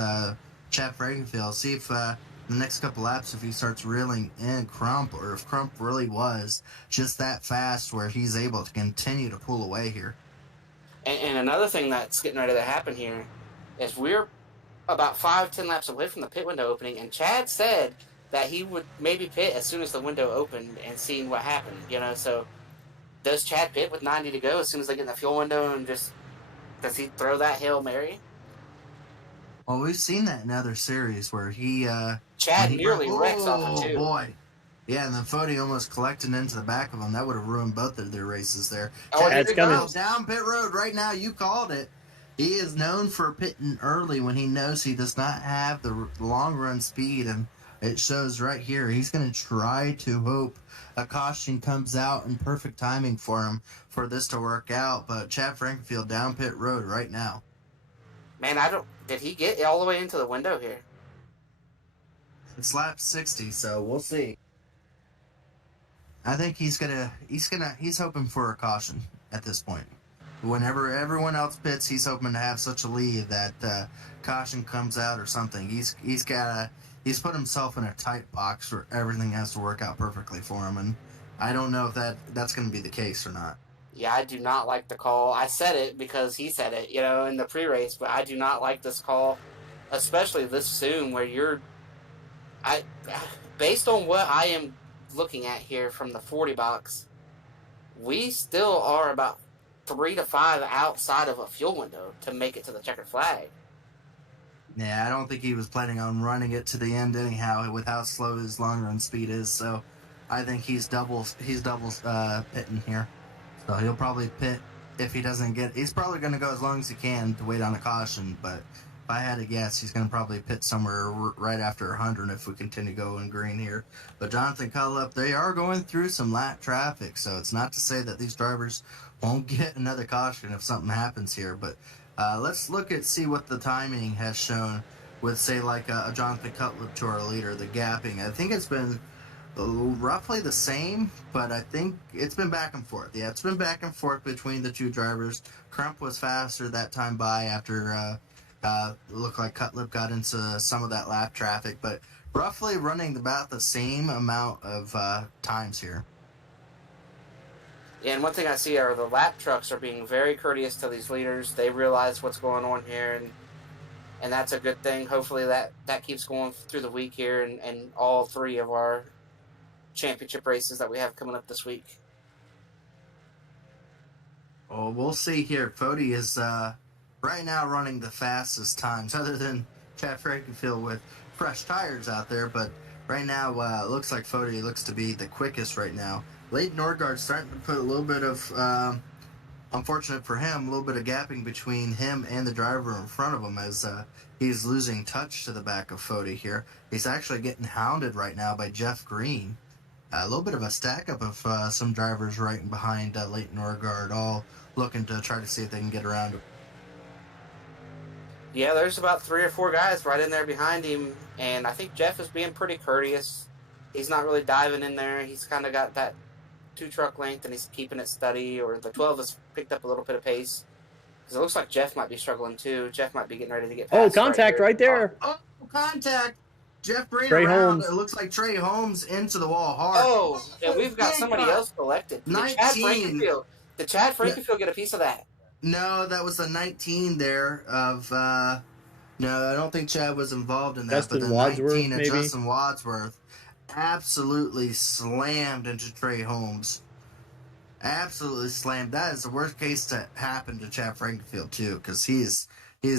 Chad Frankenfield, see if the next couple laps, if he starts reeling in Crump, or if Crump really was just that fast where he's able to continue to pull away here. And another thing that's getting ready to happen here is we're about 5-10 laps away from the pit window opening, and Chad said that he would maybe pit as soon as the window opened and seeing what happened, so does Chad pit with 90 to go as soon as they get in the fuel window, and just does he throw that Hail Mary? Well, we've seen that in other series where Chad nearly wrecks off of two. Oh boy. Yeah, and then Fody almost collected into the back of him. That would have ruined both of their races there. Oh, Chad's coming down pit road right now. You called it. He is known for pitting early when he knows he does not have the long run speed, and it shows right here. He's going to try to hope a caution comes out in perfect timing for him for this to work out. But Chad Frankenfield down pit road right now. Man, did he get all the way into the window here? It's lap 60, so we'll see. I think he's hoping for a caution at this point. Whenever everyone else pits, he's hoping to have such a lead that caution comes out or something. He's put himself in a tight box where everything has to work out perfectly for him, and I don't know if that's going to be the case or not. Yeah, I do not like the call. I said it because he said it, in the pre-race, but I do not like this call, especially this soon where based on what I am looking at here from the 40 box, we still are about 3 to 5 outside of a fuel window to make it to the checkered flag. Yeah, I don't think he was planning on running it to the end anyhow with how slow his long run speed is, so I think he's double pitting here. So he'll probably pit if he doesn't get... He's probably going to go as long as he can to wait on a caution, but if I had to guess, he's going to probably pit somewhere right after 100 if we continue going green here. But Jonathan Cutlip, they are going through some lap traffic, so it's not to say that these drivers won't get another caution if something happens here. But let's see what the timing has shown with, say, like a Jonathan Cutlip to our leader, the gapping. I think it's been roughly the same, but I think it's been back and forth. Yeah, it's been back and forth between the two drivers. Crump was faster that time by after it looked like Cutlip got into some of that lap traffic, but roughly running about the same amount of times here. Yeah, and one thing I see are the lap trucks are being very courteous to these leaders. They realize what's going on here, and that's a good thing. Hopefully that keeps going through the week here and all 3 of our championship races that we have coming up this week. Well, we'll see here. Fody is right now running the fastest times, other than Chad Frankenfield with fresh tires out there. But right now, it looks like Fody looks to be the quickest right now. Leighton Norgard's starting to put a little bit of, unfortunate for him, a little bit of gapping between him and the driver in front of him as he's losing touch to the back of Fody here. He's actually getting hounded right now by Jeff Green. A little bit of a stack-up of some drivers right behind Leighton Norgard, all looking to try to see if they can get around him. Yeah, there's about 3 or 4 guys right in there behind him, and I think Jeff is being pretty courteous. He's not really diving in there. He's kind of got that 2-truck length, and he's keeping it steady, or the 12 has picked up a little bit of pace. Because it looks like Jeff might be struggling, too. Jeff might be getting ready to get past. Oh, contact right there. Oh, contact. Jeff Green Trey around. Holmes. It looks like Trey Holmes into the wall hard. Oh, and we've got somebody else collected. Did 19. Chad Frankenfield get a piece of that? No, that was a 19 there of... no, I don't think Chad was involved in that. Justin but the Wadsworth, 19 of maybe? Justin Wadsworth absolutely slammed into Trey Holmes. Absolutely slammed. That is the worst case to happen to Chad Frankenfield too, because he is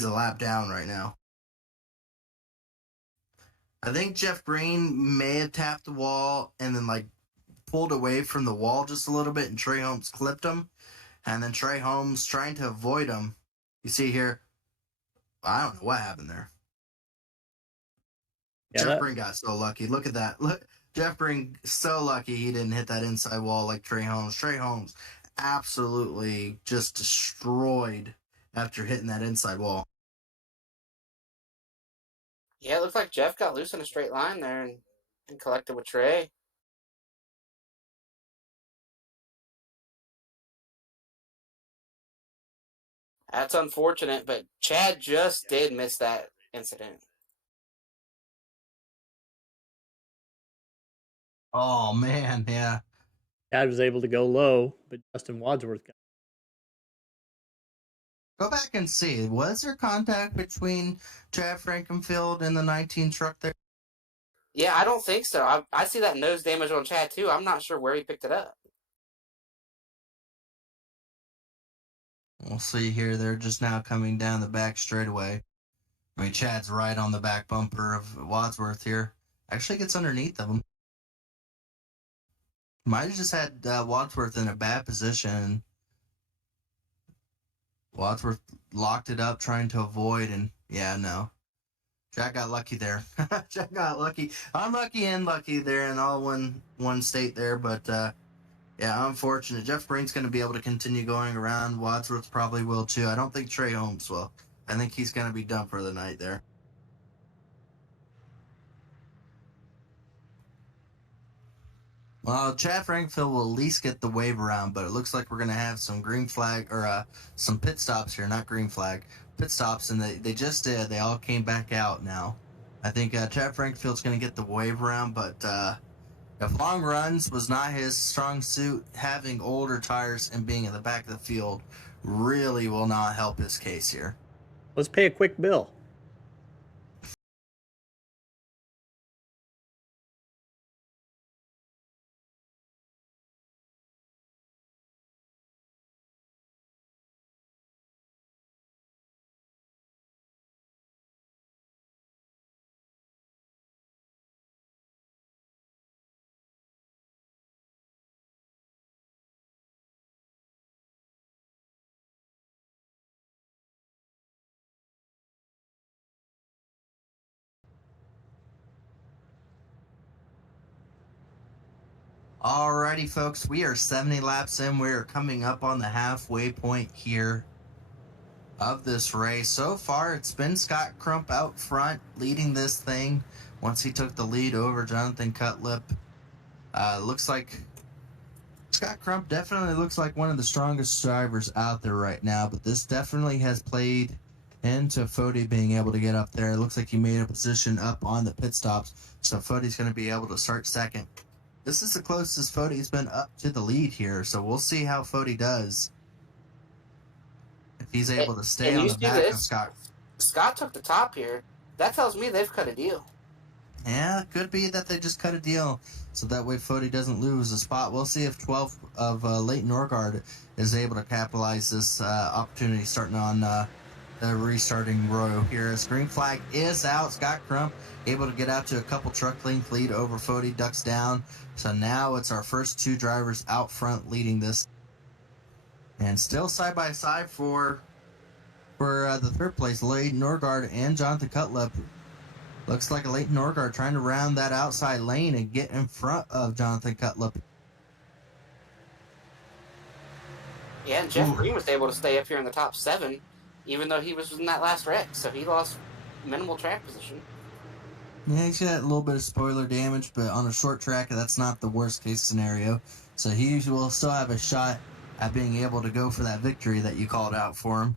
a lap down right now. I think Jeff Green may have tapped the wall and then like pulled away from the wall just a little bit, and Trey Holmes clipped him, and then Trey Holmes trying to avoid him. You see here, I don't know what happened there. Yeah, Jeff Green got so lucky. Look at that. Look, Jeff Green so lucky he didn't hit that inside wall like Trey Holmes. Trey Holmes absolutely just destroyed after hitting that inside wall. Yeah, it looks like Jeff got loose in a straight line there and collected with Trey. That's unfortunate, but Chad just did miss that incident. Oh, man, yeah. Chad was able to go low, but Justin Wadsworth got. Go back and see. Was there contact between Chad Frankenfield and the 19 truck there? Yeah, I don't think so. I see that nose damage on Chad, too. I'm not sure where he picked it up. We'll see here. They're just now coming down the back straightaway. I mean, Chad's right on the back bumper of Wadsworth here. Actually gets underneath of him. Might have just had Wadsworth in a bad position. Wadsworth locked it up trying to avoid, and yeah, no. Jack got lucky there. Jack got lucky. Unlucky and lucky there in all one state there, but yeah, unfortunate. Jeff Green's going to be able to continue going around. Wadsworth probably will too. I don't think Trey Holmes will. I think he's going to be done for the night there. Well, Chad Frankenfield will at least get the wave around, but it looks like we're going to have some green flag, or some pit stops here, not green flag, pit stops, and they just did. They all came back out now. I think Chad Frankenfield's going to get the wave around, but if long runs was not his strong suit, having older tires and being in the back of the field really will not help his case here. Let's pay a quick bill. Alrighty, folks, we are 70 laps in. We are coming up on the halfway point here of this race. So far, it's been Scott Crump out front leading this thing once he took the lead over Jonathan Cutlip. Looks like Scott Crump definitely looks like one of the strongest drivers out there right now, but this definitely has played into Fody being able to get up there. It looks like he made a position up on the pit stops, so Fody's going to be able to start second. This is the closest Fody's been up to the lead here, so we'll see how Fody does. If he's able to stay on the back of Scott. Scott took the top here. That tells me they've cut a deal. Yeah, it could be that they just cut a deal, so that way Fody doesn't lose a spot. We'll see if 12 of Leighton Norgard is able to capitalize this opportunity starting on the restarting row here. As green flag is out, Scott Crump able to get out to a couple truck length lead over Fody, ducks down. So now it's our first two drivers out front leading this. And still side by side for the third place, Leighton Norgard and Jonathan Cutlip. Looks like a Leighton Norgard trying to round that outside lane and get in front of Jonathan Cutlip. Yeah, and Jeff Green was able to stay up here in the top 7, even though he was in that last wreck, so he lost minimal track position. Yeah, he's got a little bit of spoiler damage, but on a short track, that's not the worst case scenario. So he will still have a shot at being able to go for that victory that you called out for him,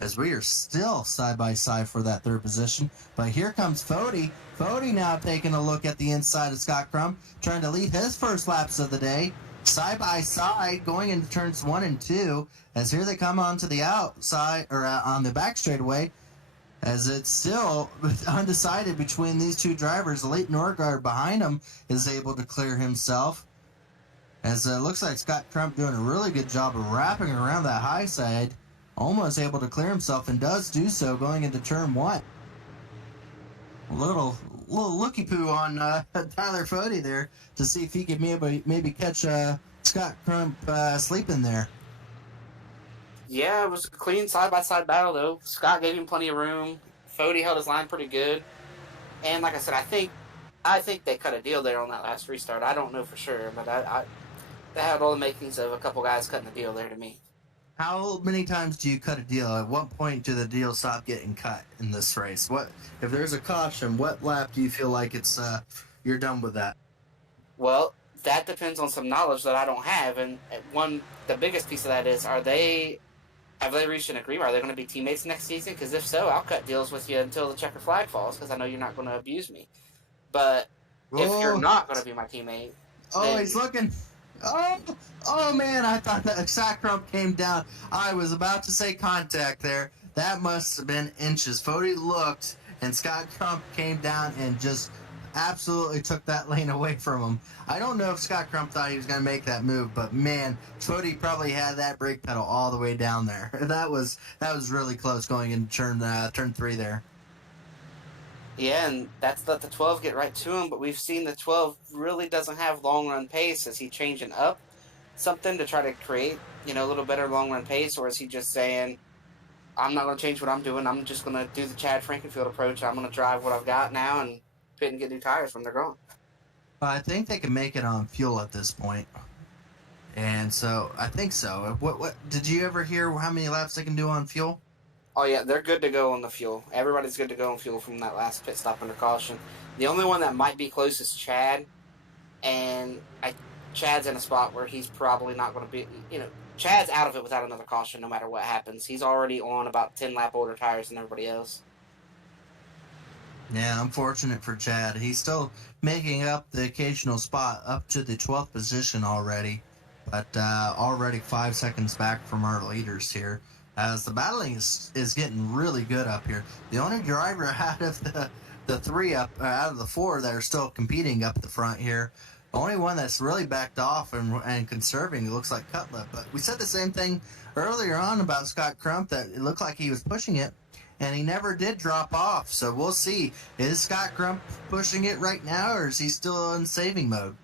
as we are still side by side for that third position. But here comes Fody. Fody now taking a look at the inside of Scott Crump, trying to lead his first laps of the day. Side by side, going into turns 1 and 2, as here they come onto the outside, or on the back straightaway, as it's still undecided between these two drivers. Leighton Norgard behind him is able to clear himself. As it looks like Scott Crump doing a really good job of wrapping around that high side, almost able to clear himself, and does do so going into turn 1. A little looky poo on Tyler Fody there to see if he could maybe catch Scott Crump sleeping there. Yeah, it was a clean side-by-side battle, though. Scott gave him plenty of room. Fody held his line pretty good. And like I said, I think they cut a deal there on that last restart. I don't know for sure, but they had all the makings of a couple guys cutting a deal there to me. How many times do you cut a deal? At what point do the deals stop getting cut in this race? What if there's a caution? What lap do you feel like it's you're done with that? Well, that depends on some knowledge that I don't have, and the biggest piece of that is, have they reached an agreement? Are they going to be teammates next season? Because if so, I'll cut deals with you until the checker flag falls, because I know you're not going to abuse me. But if you're not going to be my teammate, he's looking. Oh man, I thought that Scott Crump came down. I was about to say contact there. That must have been inches. Fody looked, and Scott Crump came down and just absolutely took that lane away from him. I don't know if Scott Crump thought he was going to make that move, but man, Fody probably had that brake pedal all the way down there. That was really close going into turn 3 there. Yeah, and that's let the 12 get right to him, but we've seen the 12 really doesn't have long-run pace. Is he changing up something to try to create, a little better long-run pace, or is he just saying, I'm not going to change what I'm doing, I'm just going to do the Chad Frankenfield approach, I'm going to drive what I've got now and pit and get new tires when they're gone? I think they can make it on fuel at this point. And so, I think so. What did you ever hear how many laps they can do on fuel? Oh, yeah, they're good to go on the fuel. Everybody's good to go on fuel from that last pit stop under caution. The only one that might be close is Chad, and Chad's in a spot where he's probably not going to be, Chad's out of it without another caution no matter what happens. He's already on about 10 lap older tires than everybody else. Yeah, unfortunate for Chad. He's still making up the occasional spot up to the 12th position already, but already 5 seconds back from our leaders here. As the battling is getting really good up here. The only driver out of the 3 out of the 4 that are still competing up the front here, the only one that's really backed off and conserving, it looks like Cutler. But we said the same thing earlier on about Scott Crump, that it looked like he was pushing it, and he never did drop off. So we'll see. Is Scott Crump pushing it right now, or is he still in saving mode?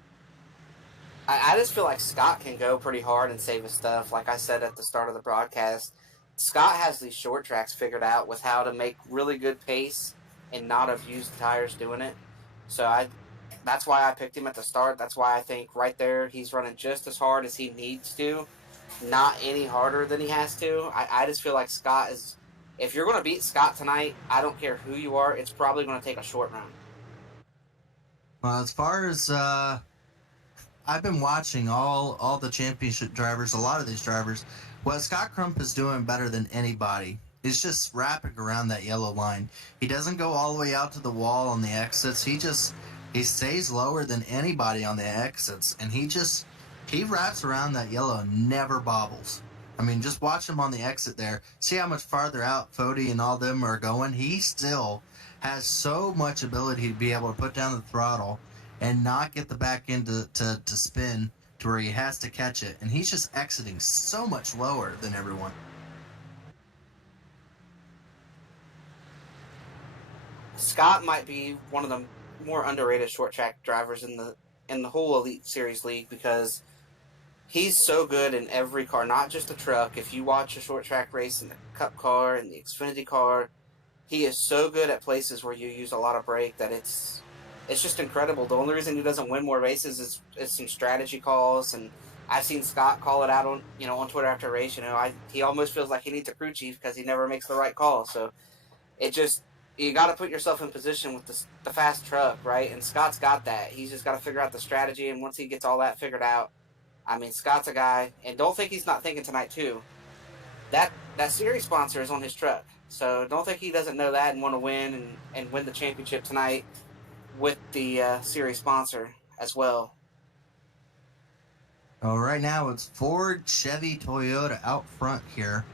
I just feel like Scott can go pretty hard and save his stuff. Like I said at the start of the broadcast, Scott has these short tracks figured out with how to make really good pace and not abuse the tires doing it. So that's why I picked him at the start. That's why I think right there he's running just as hard as he needs to, not any harder than he has to. I just feel like Scott is, if you're going to beat Scott tonight, I don't care who you are, it's probably going to take a short run. Well, as far as I've been watching all the championship drivers, a lot of these drivers, what Scott Crump is doing better than anybody is just wrapping around that yellow line. He doesn't go all the way out to the wall on the exits. He stays lower than anybody on the exits, and he wraps around that yellow and never bobbles. I mean, just watch him on the exit there. See how much farther out Fody and all them are going? He still has so much ability to be able to put down the throttle and not get the back end to spin to where he has to catch it. And he's just exiting so much lower than everyone. Scott might be one of the more underrated short track drivers in the whole Elite Series League, because he's so good in every car, not just the truck. If you watch a short track race in the Cup car and the Xfinity car, he is so good at places where you use a lot of brake that it's just incredible. The only reason he doesn't win more races is some strategy calls, and I've seen Scott call it out on Twitter after a race. He almost feels like he needs a crew chief because he never makes the right call. So you got to put yourself in position with the fast truck, right? And Scott's got that. He's just got to figure out the strategy, and once he gets all that figured out, I mean, Scott's a guy. And don't think he's not thinking tonight too. That series sponsor is on his truck, so don't think he doesn't know that and want to win and win the championship tonight with the series sponsor as well. Oh, right now it's Ford, Chevy, Toyota out front here.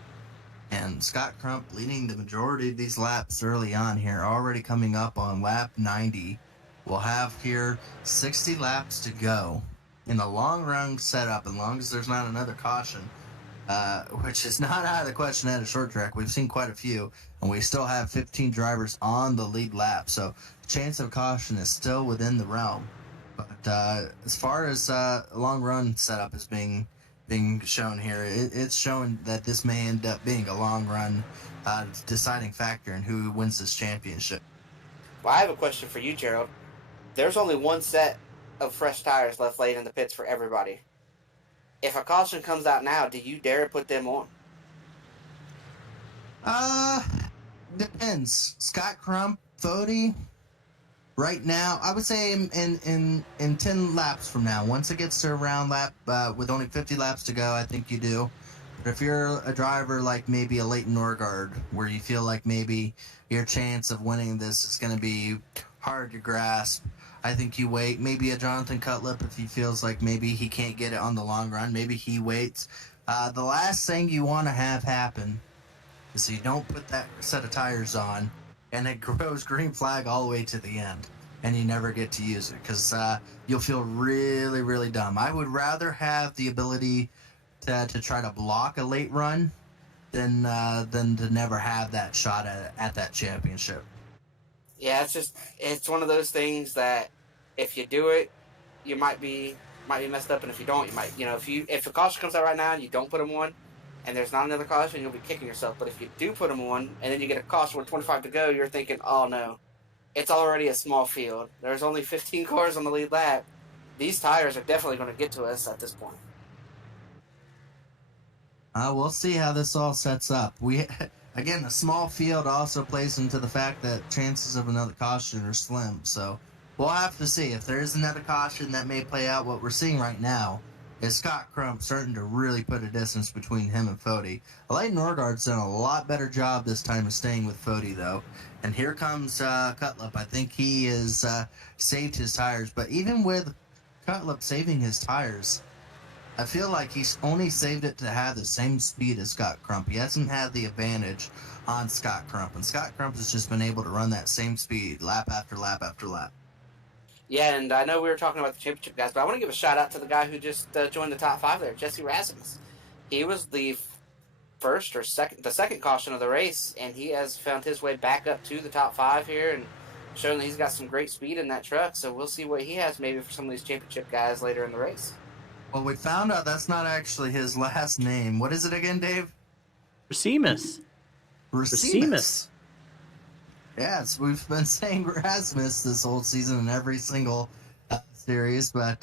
And Scott Crump leading the majority of these laps early on here, already coming up on lap 90. We'll have here 60 laps to go. in the long run setup, as long as there's not another caution, which is not out of the question at a short track. We've seen quite a few, and we still have 15 drivers on the lead lap, so chance of caution is still within the realm. But as far as long run setup is being shown here, it's showing that this may end up being a long run deciding factor in who wins this championship. Well, I have a question for you, Gerald. There's only one set of fresh tires left laid in the pits for everybody. If a caution comes out now, do you dare put them on? Depends. Scott Crump, Fody. Right now, I would say in 10 laps from now, once it gets to a round lap with only 50 laps to go, I think you do. But if you're a driver like maybe a Leighton Norgard, where you feel like maybe your chance of winning this is going to be hard to grasp, I think you wait. Maybe a Jonathan Cutlip, if he feels like maybe he can't get it on the long run, maybe he waits. The last thing you want to have happen is you don't put that set of tires on and it goes green flag all the way to the end, and you never get to use it, because you'll feel really, really dumb. I would rather have the ability to try to block a late run than to never have that shot at that championship. Yeah, it's one of those things that if you do it, you might be messed up, and if you don't, you might, if a caution comes out right now and you don't put them on, and there's not another caution, you'll be kicking yourself. But if you do put them on, and then you get a caution with 25 to go, you're thinking, oh no, it's already a small field. There's only 15 cars on the lead lap. These tires are definitely going to get to us at this point. We'll see how this all sets up. Again, a small field also plays into the fact that chances of another caution are slim. So we'll have to see. If there is another caution, that may play out. What we're seeing right now is Scott Crump starting to really put a distance between him and Fody. Leighton Norgard's done a lot better job this time of staying with Fody, though. And here comes Cutlip. I think he has saved his tires. But even with Cutlip saving his tires, I feel like he's only saved it to have the same speed as Scott Crump. He hasn't had the advantage on Scott Crump. And Scott Crump has just been able to run that same speed lap after lap after lap. Yeah, and I know we were talking about the championship guys, but I want to give a shout out to the guy who just joined the top 5 there, Jesse Rasmus. He was the second caution of the race, and he has found his way back up to the top 5 here and shown that he's got some great speed in that truck. So we'll see what he has maybe for some of these championship guys later in the race. Well, we found out that's not actually his last name. What is it again, Dave? Racimus. Yes, we've been saying Rasmus this whole season in every single series, but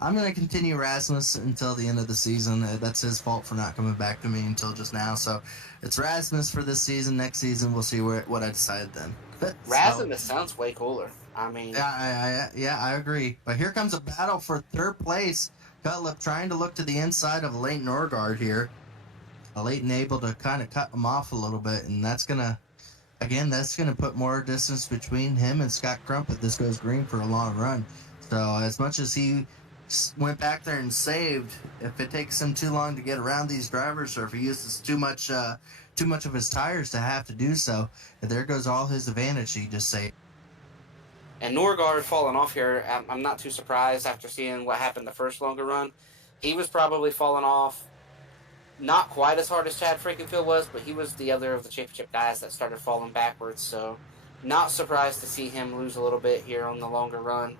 I'm going to continue Rasmus until the end of the season. That's his fault for not coming back to me until just now. So it's Rasmus for this season. Next season, we'll see what I decide then. Rasmus sounds way cooler. I mean... Yeah, I agree. But here comes a battle for third place. Cutlip trying to look to the inside of Leighton Norgard here. Leighton able to kind of cut him off a little bit, and that's going to put more distance between him and Scott Crump if this goes green for a long run. So as much as he went back there and saved, if it takes him too long to get around these drivers, or if he uses too much of his tires to have to do so, there goes all his advantage he just saved. And Norgard falling off here, I'm not too surprised after seeing what happened the first longer run. He was probably falling off not quite as hard as Chad Frankenfield was, but he was the other of the championship guys that started falling backwards. So not surprised to see him lose a little bit here on the longer run.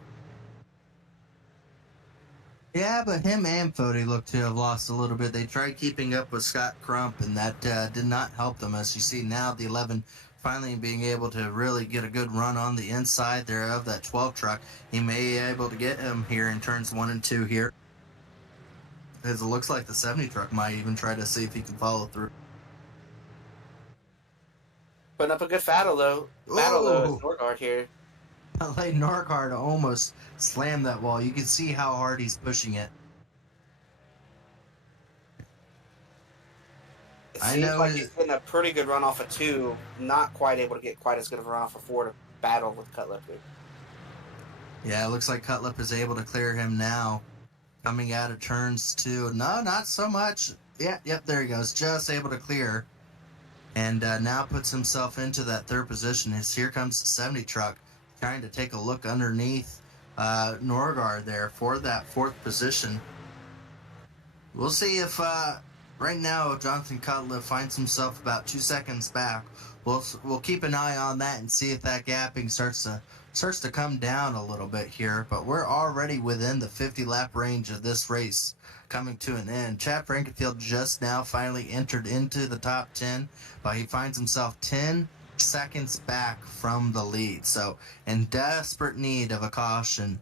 Yeah, but him and Fody look to have lost a little bit. They tried keeping up with Scott Crump, and that did not help them. As you see now, the 11 finally being able to really get a good run on the inside there of that 12 truck. He may be able to get him here in turns 1 and 2 here, as it looks like the 70 truck might even try to see if he can follow through. Putting up a good battle though. Norgard here. Leighton Norgard almost slammed that wall. You can see how hard he's pushing it. It seems like he's getting a pretty good run off of 2, not quite able to get quite as good of a run off of 4 to battle with Cutlip. Yeah, it looks like Cutlip is able to clear him now. Coming out of turns 2. No, not so much. Yep, there he goes. Just able to clear. And now puts himself into that third position. Here comes the 70 truck, trying to take a look underneath Norgard there for that 4th position. We'll see if right now Jonathan Cutler finds himself about 2 seconds back. We'll keep an eye on that and see if that gapping starts to come down a little bit here. But we're already within the 50 lap range of this race coming to an end. Chad Frankenfield just now finally entered into the top 10, but he finds himself 10 seconds back from the lead. So in desperate need of a caution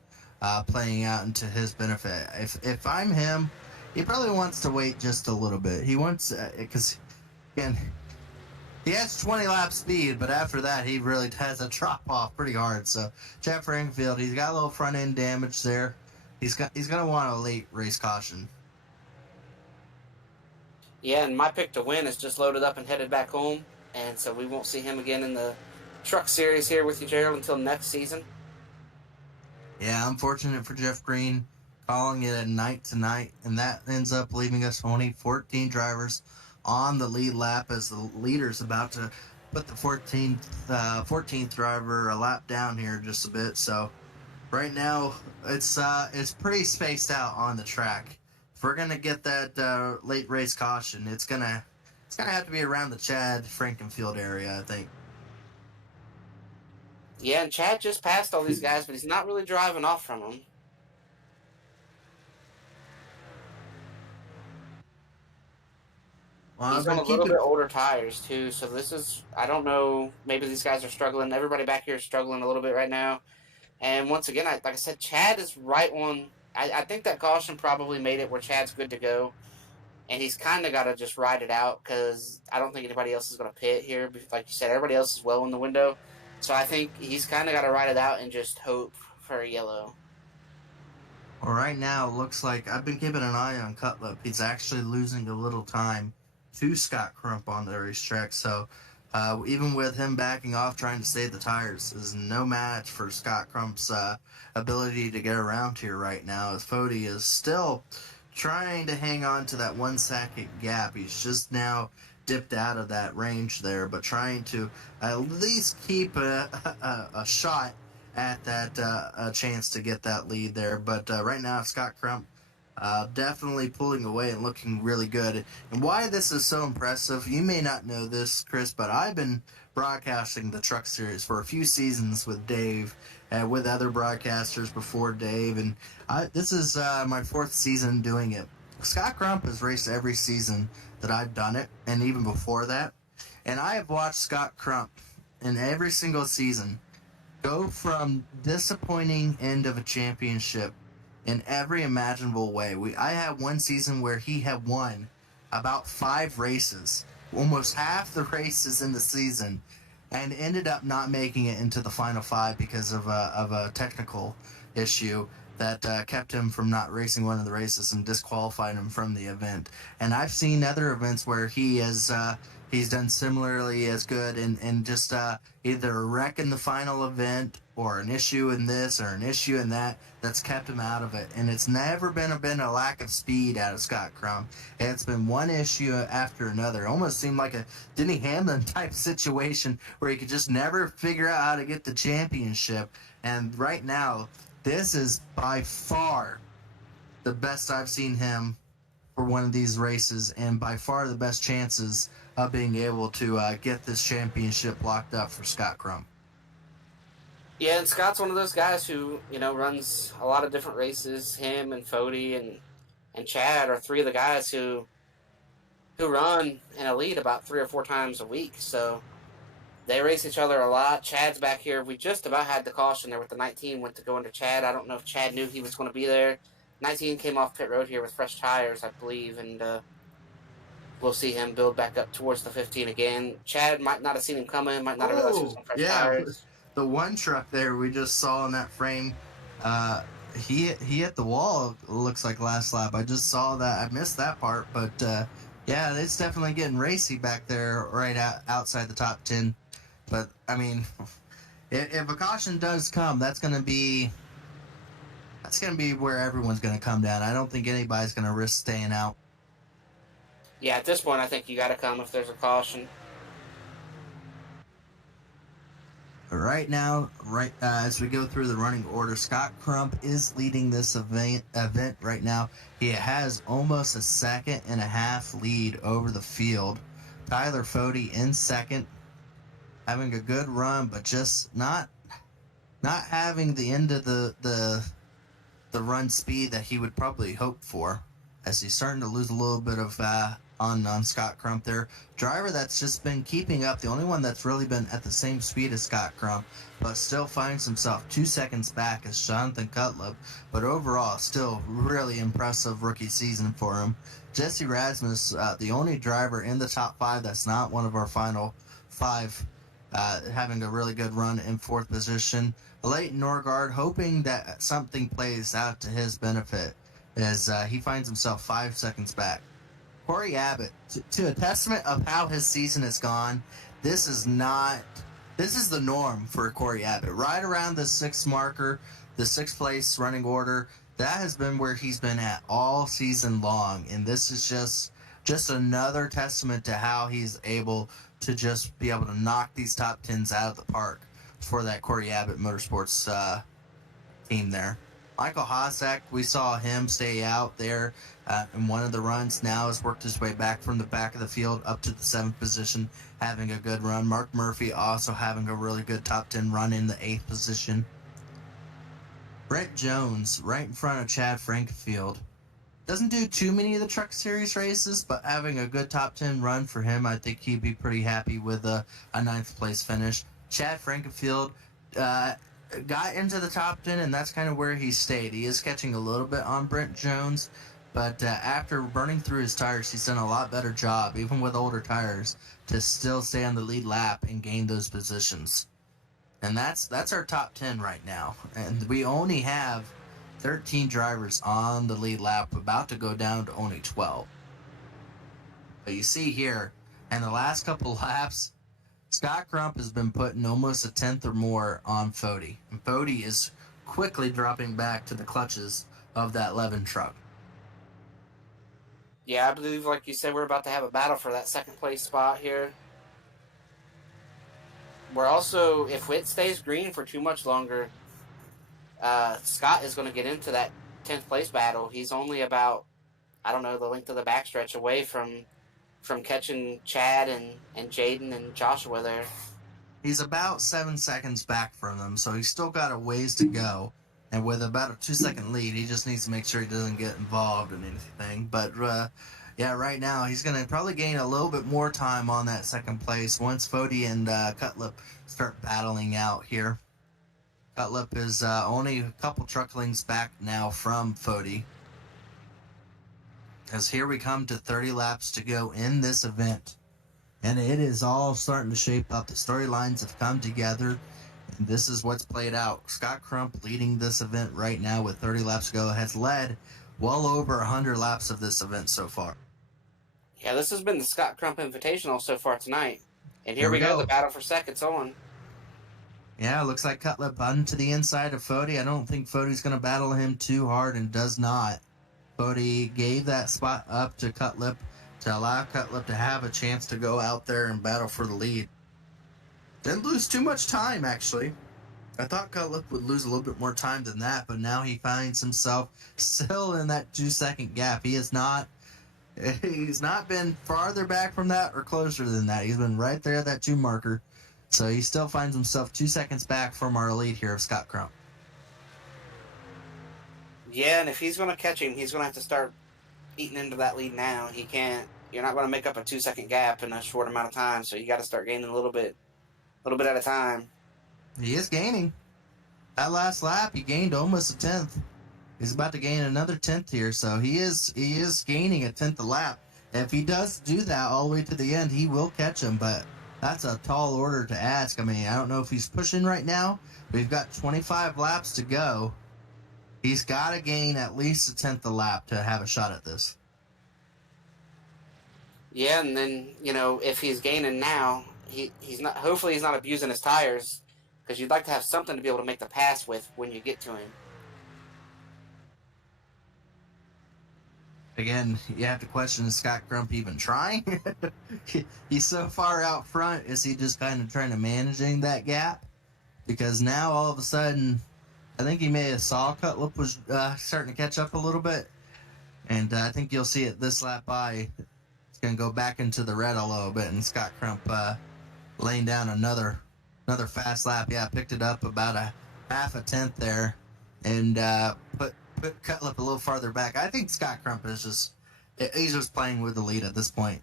playing out into his benefit. If I'm him, he probably wants to wait just a little bit. He wants, because, again, he has 20 lap speed, but after that, he really has a drop off pretty hard. So, Chad Frankenfield, he's got a little front end damage there. He's going to want a late race caution. Yeah, and my pick to win is just loaded up and headed back home. And so we won't see him again in the truck series here with you, Gerald, until next season. Yeah, unfortunate for Jeff Green, calling it a night tonight, and that ends up leaving us only 14 drivers on the lead lap as the leader's about to put the 14th driver a lap down here just a bit. So right now it's pretty spaced out on the track. If we're gonna get that late race caution, it's gonna have to be around the Chad Frankenfield area, I think. Yeah, and Chad just passed all these guys, but he's not really driving off from them. Well, he's on a little bit older tires, too, so this is, I don't know, maybe these guys are struggling. Everybody back here is struggling a little bit right now. And once again, like I said, Chad is right on. I think that caution probably made it where Chad's good to go. And he's kind of got to just ride it out because I don't think anybody else is going to pit here. Like you said, everybody else is well in the window. So I think he's kind of got to ride it out and just hope for a yellow. Well, right now, it looks like I've been keeping an eye on Cutlip. He's actually losing a little time to Scott Crump on the racetrack. So even with him backing off, trying to save the tires, is no match for Scott Crump's ability to get around here right now. As Fody is still trying to hang on to that 1 second gap. He's just now dipped out of that range there, but trying to at least keep a shot at that a chance to get that lead there. But right now, Scott Crump definitely pulling away and looking really good. And why this is so impressive, you may not know this, Chris, but I've been broadcasting the Truck Series for a few seasons with Dave and with other broadcasters before Dave, and this is my 4th season doing it. Scott Crump has raced every season that I've done it, and even before that. And I have watched Scott Crump in every single season go from disappointing end of a championship in every imaginable way. I had one season where he had won about 5 races, almost half the races in the season, and ended up not making it into the final 5 because of a technical issue that kept him from not racing one of the races and disqualified him from the event. And I've seen other events where he has he's done similarly as good and just either a wreck in the final event or an issue in this or an issue in that that's kept him out of it. And it's never been a lack of speed out of Scott Crump. It's been one issue after another. It almost seemed like a Denny Hamlin type situation where he could just never figure out how to get the championship. And right now, this is by far the best I've seen him for one of these races, and by far the best chances of being able to get this championship locked up for Scott Crump. Yeah, and Scott's one of those guys who, runs a lot of different races. Him and Fody and Chad are 3 of the guys who run in a lead about 3 or 4 times a week. So they race each other a lot. Chad's back here. We just about had the caution there with the 19 went to go into Chad. I don't know if Chad knew he was going to be there. 19 came off pit road here with fresh tires, I believe, and we'll see him build back up towards the 15 again. Chad might not have seen him coming, might not have realized he was on fresh tires. The one truck there we just saw in that frame, he hit the wall, it looks like last lap. I just saw that. I missed that part, but yeah, it's definitely getting racy back there right outside the top 10. But, I mean, if a caution does come, that's going to be where everyone's going to come down. I don't think anybody's going to risk staying out. Yeah, at this point, I think you got to come if there's a caution. Right now, as we go through the running order, Scott Crump is leading this event right now. He has almost a second and a half lead over the field. Tyler Fody in second, having a good run, but just not having the end of the run speed that he would probably hope for, as he's starting to lose a little bit of on Scott Crump there. Driver that's just been keeping up, the only one that's really been at the same speed as Scott Crump, but still finds himself 2 seconds back, is Jonathan Cutlip. But overall, still really impressive rookie season for him. Jesse Rasmus, the only driver in the top 5 that's not one of our final 5, having a really good run in 4th position. Leighton Norgard hoping that something plays out to his benefit as he finds himself 5 seconds back. Corey Abbott, to a testament of how his season has gone, this is the norm for Corey Abbott. Right around the 6th marker, the 6th place running order, that has been where he's been at all season long. And this is just another testament to how he's able to just be able to knock these top 10s out of the park for that Corey Abbott Motorsports team there. Michael Hossack, we saw him stay out there in one of the runs. Now has worked his way back from the back of the field up to the 7th position, having a good run. Mark Murphy also having a really good top 10 run in the 8th position. Brent Jones, right in front of Chad Frankenfield. Doesn't do too many of the Truck Series races, but having a good top 10 run for him, I think he'd be pretty happy with a 9th place finish. Chad Frankenfield got into the top 10, and that's kind of where he stayed. He is catching a little bit on Brent Jones, but after burning through his tires, he's done a lot better job, even with older tires, to still stay on the lead lap and gain those positions. And that's our top 10 right now. And we only have 13 drivers on the lead lap, about to go down to only 12. But you see here, in the last couple laps, Scott Crump has been putting almost a 10th or more on Fody. And Fody is quickly dropping back to the clutches of that Levin truck. Yeah, I believe, like you said, we're about to have a battle for that 2nd place spot here. We're also, if it stays green for too much longer, Scott is going to get into that 10th place battle. He's only about, I don't know, the length of the backstretch away from catching Chad and Jaden and Joshua there. He's about 7 seconds back from them, so he's still got a ways to go. And with about a 2-second lead, he just needs to make sure he doesn't get involved in anything. But, yeah, right now he's going to probably gain a little bit more time on that 2nd place once Fody and Cutlip start battling out here. Cutlip is only a couple truck lengths back now from Fody. As here we come to 30 laps to go in this event. And it is all starting to shape up. The storylines have come together. And this is what's played out. Scott Crump leading this event right now with 30 laps to go. Has led well over 100 laps of this event so far. Yeah, this has been the Scott Crump Invitational so far tonight. And here we go, the battle for seconds on. Yeah, looks like Cutlip onto the inside of Fody. I don't think Fody's going to battle him too hard, and does not. Fody gave that spot up to Cutlip to allow Cutlip to have a chance to go out there and battle for the lead. Didn't lose too much time, actually. I thought Cutlip would lose a little bit more time than that, but now he finds himself still in that 2-second gap. He's not been farther back from that or closer than that. He's been right there at that 2 marker. So he still finds himself 2 seconds back from our lead here of Scott Crump. Yeah, and if he's going to catch him, he's going to have to start eating into that lead now. He can't. You're not going to make up a 2-second gap in a short amount of time, so you got to start gaining a little bit at a time. He is gaining. That last lap, he gained almost a 10th. He's about to gain another 10th here, so he is gaining a 10th a lap. If he does do that all the way to the end, he will catch him, but that's a tall order to ask. I mean, I don't know if he's pushing right now. We've got 25 laps to go. He's got to gain at least a 10th a lap to have a shot at this. Yeah, and then, if he's gaining now, he's not. Hopefully he's not abusing his tires, because you'd like to have something to be able to make the pass with when you get to him. Again, you have to question, is Scott Crump even trying? He's so far out front. Is he just kind of trying to managing that gap? because now all of a sudden, I think he may have saw Cutlip was starting to catch up a little bit, and I think you'll see it this lap by. It's going to go back into the red a little bit, and Scott Crump laying down another fast lap. Yeah, picked it up about a half a tenth there, and put Cutlip a little farther back. I think Scott Crump is he's just playing with the lead at this point.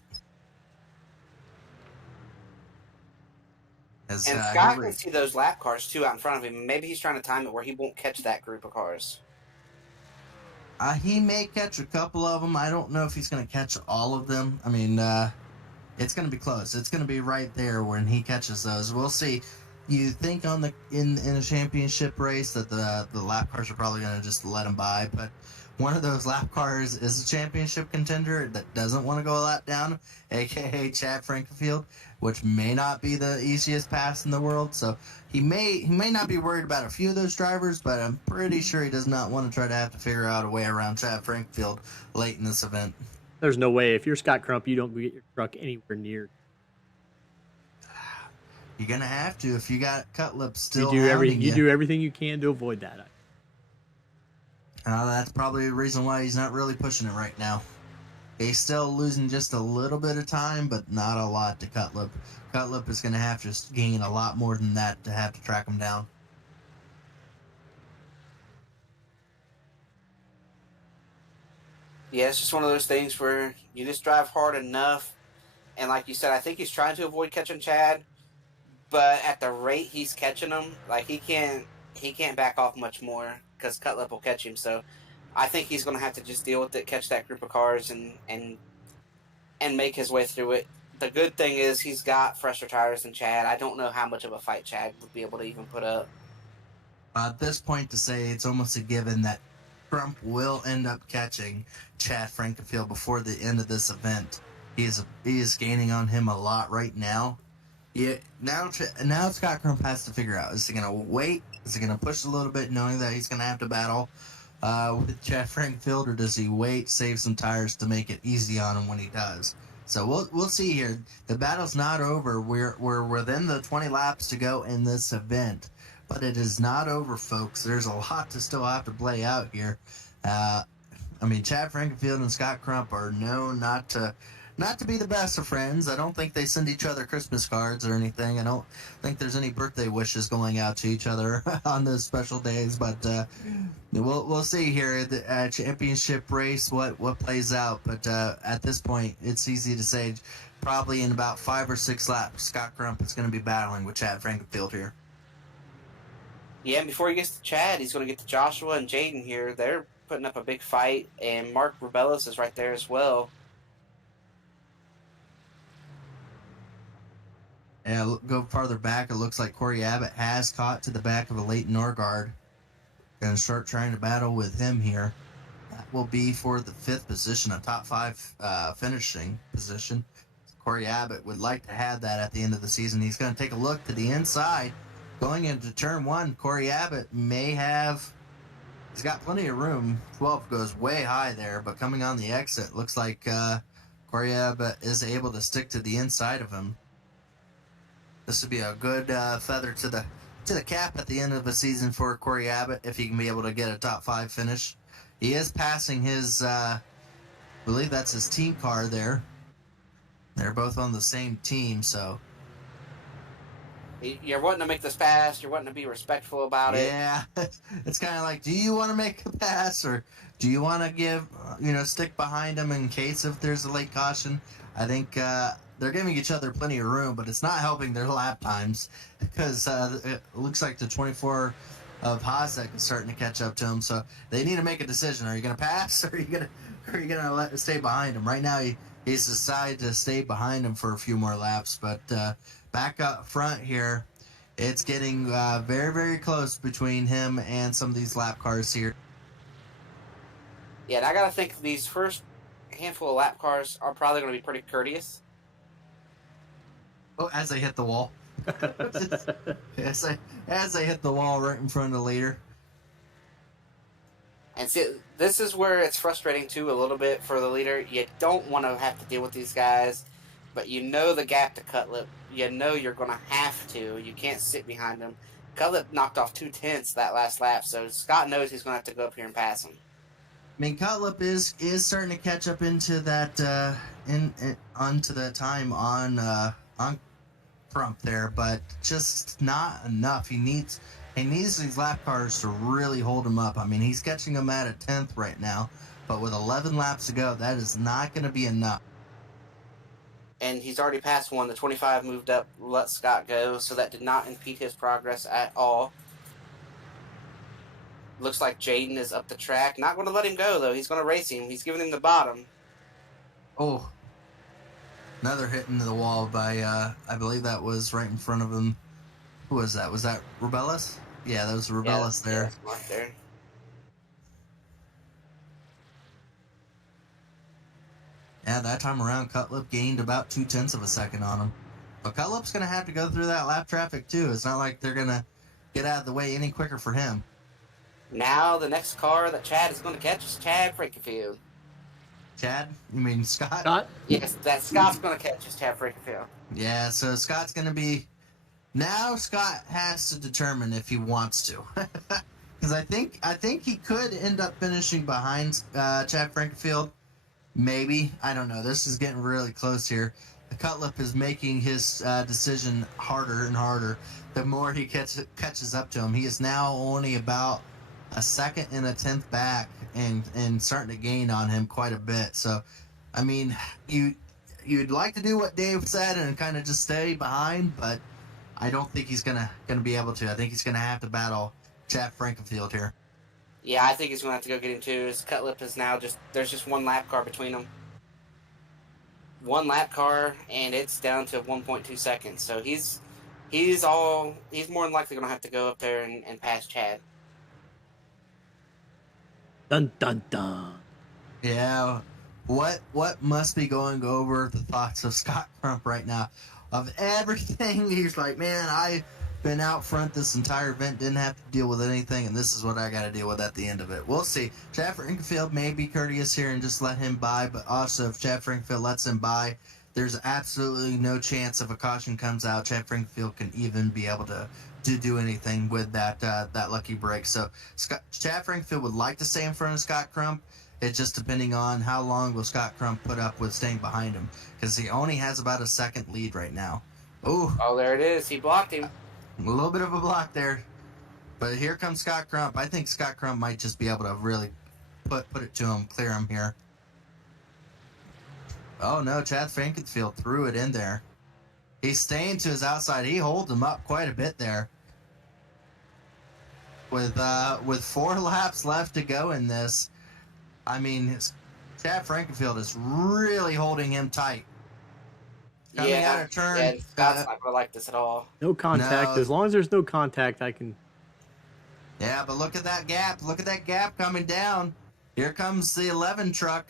And Scott can see those lap cars too out in front of him. Maybe he's trying to time it where he won't catch that group of cars. He may catch a couple of them. I don't know if he's going to catch all of them. I mean, it's going to be close. It's going to be right there when he catches those. We'll see. You think in a championship race that the lap cars are probably going to just let him by, but one of those lap cars is a championship contender that doesn't want to go a lap down, aka Chad Frankenfield, which may not be the easiest pass in the world. So he may not be worried about a few of those drivers, but I'm pretty sure he does not want to try to have to figure out a way around Chad Frankenfield late in this event. There's no way. If you're Scott Crump, you don't get your truck anywhere near. You're gonna have to if you got Cutlip still. You do everything you can to avoid that. That's probably the reason why he's not really pushing it right now. He's still losing just a little bit of time, but not a lot to Cutlip. Cutlip is going to have to gain a lot more than that to have to track him down. Yeah, it's just one of those things where you just drive hard enough. And like you said, I think he's trying to avoid catching Chad. But at the rate he's catching him, like he can't back off much more because Cutlip will catch him. So I think he's going to have to just deal with it, catch that group of cars, and make his way through it. The good thing is he's got fresher tires than Chad. I don't know how much of a fight Chad would be able to even put up. At this point, to say it's almost a given that Crump will end up catching Chad Frankenfield before the end of this event. He is gaining on him a lot right now. Yeah, now Scott Crump has to figure out, is he going to wait? Is he going to push a little bit knowing that he's going to have to battle with Chad Frankenfield, or does he wait, save some tires to make it easy on him when he does? So we'll see here. The battle's not over. We're within the 20 laps to go in this event, but it is not over, folks. There's a lot to still have to play out here. I mean, Chad Frankenfield and Scott Crump are known not to be the best of friends. I don't think they send each other Christmas cards or anything. I don't think there's any birthday wishes going out to each other on those special days. But we'll see here at the championship race what plays out. But at this point, it's easy to say probably in about 5 or 6 laps, Scott Crump is going to be battling with Chad Frankenfield here. Yeah, and before he gets to Chad, he's going to get to Joshua and Jaden here. They're putting up a big fight, and Mark Rebellis is right there as well. Yeah, go farther back. It looks like Corey Abbott has caught to the back of a Leighton Norgard. Going to start trying to battle with him here. That will be for the 5th position, a top 5 finishing position. Corey Abbott would like to have that at the end of the season. He's going to take a look to the inside. Going into turn 1, Corey Abbott may have... He's got plenty of room. 12 goes way high there, but coming on the exit, looks like Corey Abbott is able to stick to the inside of him. This would be a good feather to the cap at the end of the season for Corey Abbott if he can be able to get a top 5 finish. He is passing his, I believe that's his team car there. They're both on the same team, so. You're wanting to make this pass. You're wanting to be respectful about it. Yeah, it's kind of like, do you want to make a pass or do you want to stick behind him in case if there's a late caution? I think they're giving each other plenty of room, but it's not helping their lap times because it looks like the 24 of Hasek is starting to catch up to him. So they need to make a decision. Are you going to pass or are you going to stay behind him? Right now, he's decided to stay behind him for a few more laps, but back up front here, it's getting very, very close between him and some of these lap cars here. Yeah, and I got to think these first handful of lap cars are probably going to be pretty courteous. Oh, as they hit the wall. as they hit the wall right in front of the leader. And see, this is where it's frustrating, too, a little bit for the leader. You don't want to have to deal with these guys, but you know the gap to Cutlip. You know you're going to have to. You can't sit behind them Cutlip knocked off 2/10 that last lap, so Scott knows he's going to have to go up here and pass him. I mean, Cutlip is starting to catch up into that onto that time on Crump there, but just not enough. He needs these lap cars to really hold him up. I mean, he's catching him at a 10th right now, but with 11 laps to go, that is not going to be enough. And he's already passed one. The 25 moved up, let Scott go, so that did not impede his progress at all. Looks like Jaden is up the track. Not going to let him go, though. He's going to race him. He's giving him the bottom. Oh, another hit into the wall by, I believe that was right in front of him. Who was that? Was that Rebellis? Yeah, that was Rebellis there. Yeah, right there. Yeah, that time around, Cutlip gained about 0.2 of a second on him. But Cutlip's going to have to go through that lap traffic, too. It's not like they're going to get out of the way any quicker for him. Now the next car that Chad is going to catch is Chad Frankenfield. Chad? You mean Scott? Scott? Yes, that Scott's going to catch is Chad Frankenfield. Yeah, so Scott's going to be... Now Scott has to determine if he wants to. Because I think he could end up finishing behind Chad Frankenfield. Maybe. I don't know. This is getting really close here. Cutlip is making his decision harder and harder the more he catches up to him. He is now only about a second and a 10th back and starting to gain on him quite a bit. So, I mean, you'd like to do what Dave said and kind of just stay behind, but I don't think he's gonna be able to. I think he's gonna have to battle Chad Frankenfield here. Yeah, I think he's going to have to go get him too. His Cutlip is now there's just one lap car between them. One lap car, and it's down to 1.2 seconds. So he's more than likely going to have to go up there and pass Chad. Dun dun dun. Yeah, what must be going over the thoughts of Scott Crump right now? Of everything, he's like, man, I've been out front this entire event, didn't have to deal with anything, and this is what I got to deal with at the end of it. We'll see. Chad Frankenfield may be courteous here and just let him by, but also if Chad Frankenfield lets him by, there's absolutely no chance if a caution comes out, Chad Frankenfield can even be able to do anything with that lucky break. So Chad Frankenfield would like to stay in front of Scott Crump. It's just depending on how long will Scott Crump put up with staying behind him, because he only has about a second lead right now. Ooh. Oh, there it is. He blocked him. A little bit of a block there. But here comes Scott Crump. I think Scott Crump might just be able to really put it to him, clear him here. Oh, no, Chad Frankenfield threw it in there. He's staying to his outside. He holds him up quite a bit there. With 4 laps left to go in this, I mean, Chad Frankenfield is really holding him tight. Coming out of turn. Yeah, Scott's not going to like this at all. No contact. No. As long as there's no contact, I can... Yeah, but look at that gap. Look at that gap coming down. Here comes the 11 truck.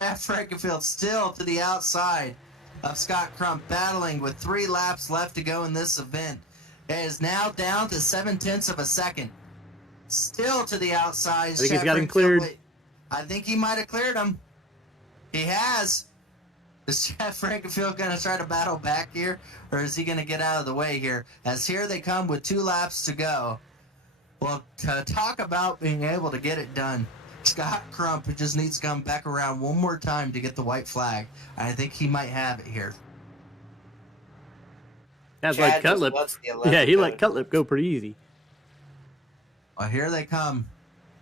Chad Frankenfield still to the outside of Scott Crump, battling with 3 laps left to go in this event. It is now down to 0.7 of a second. Still to the outside. I think he's got him cleared. I think he might have cleared him. He has. Is Chad Frankenfield going to try to battle back here, or is he going to get out of the way here? As here they come with 2 laps to go. Well, to talk about being able to get it done, Scott Crump just needs to come back around one more time to get the white flag. And I think he might have it here. That's like Cutlip. Yeah, he let Cutlip go pretty easy. Well, here they come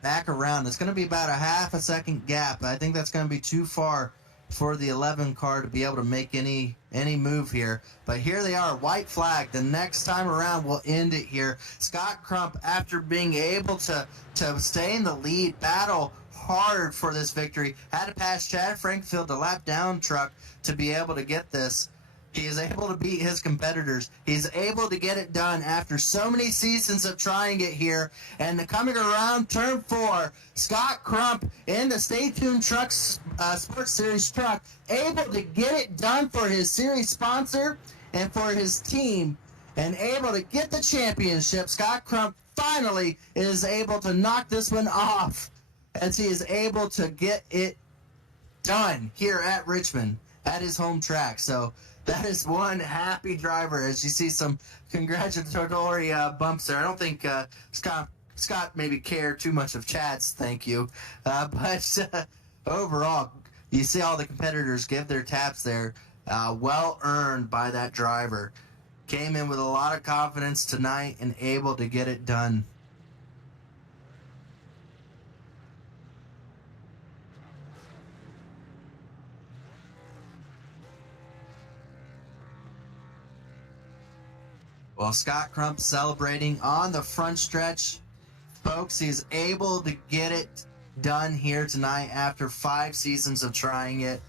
back around. It's going to be about a half a second gap. I think that's going to be too far for the 11 car to be able to make any move here. But here they are, white flag. The next time around, we'll end it here. Scott Crump, after being able to stay in the lead, battle hard for this victory, had to pass Chad Frankenfield, the lap down truck, to be able to get this. He is able to beat his competitors. He's able to get it done after so many seasons of trying it here. And coming around turn 4, Scott Crump in the Stay Tuned Trucks Sports Series truck, able to get it done for his series sponsor and for his team, and able to get the championship. Scott Crump finally is able to knock this one off as he is able to get it done here at Richmond at his home track. So That is one happy driver. As you see some congratulatory bumps there. I don't think Scott maybe cared too much of Chad's thank you. But overall, you see all the competitors give their taps there. Well earned by that driver. Came in with a lot of confidence tonight and able to get it done. Well, Scott Crump celebrating on the front stretch. Folks, he's able to get it done here tonight after 5 seasons of trying it.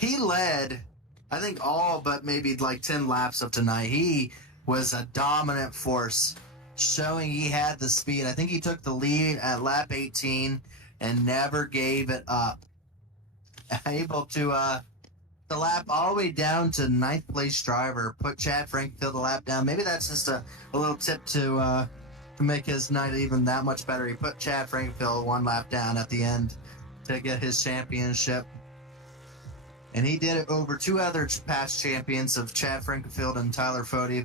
He led, I think, all but maybe like 10 laps of tonight. He was a dominant force, showing he had the speed. I think he took the lead at lap 18 and never gave it up. Able to lap all the way down to 9th place driver, put Chad Frankfield a lap down. Maybe that's just a little tip to make his night even that much better. He put Chad Frankfield 1 lap down at the end to get his championship. And he did it over 2 other past champions of Chad Frankfield and Tyler Fode.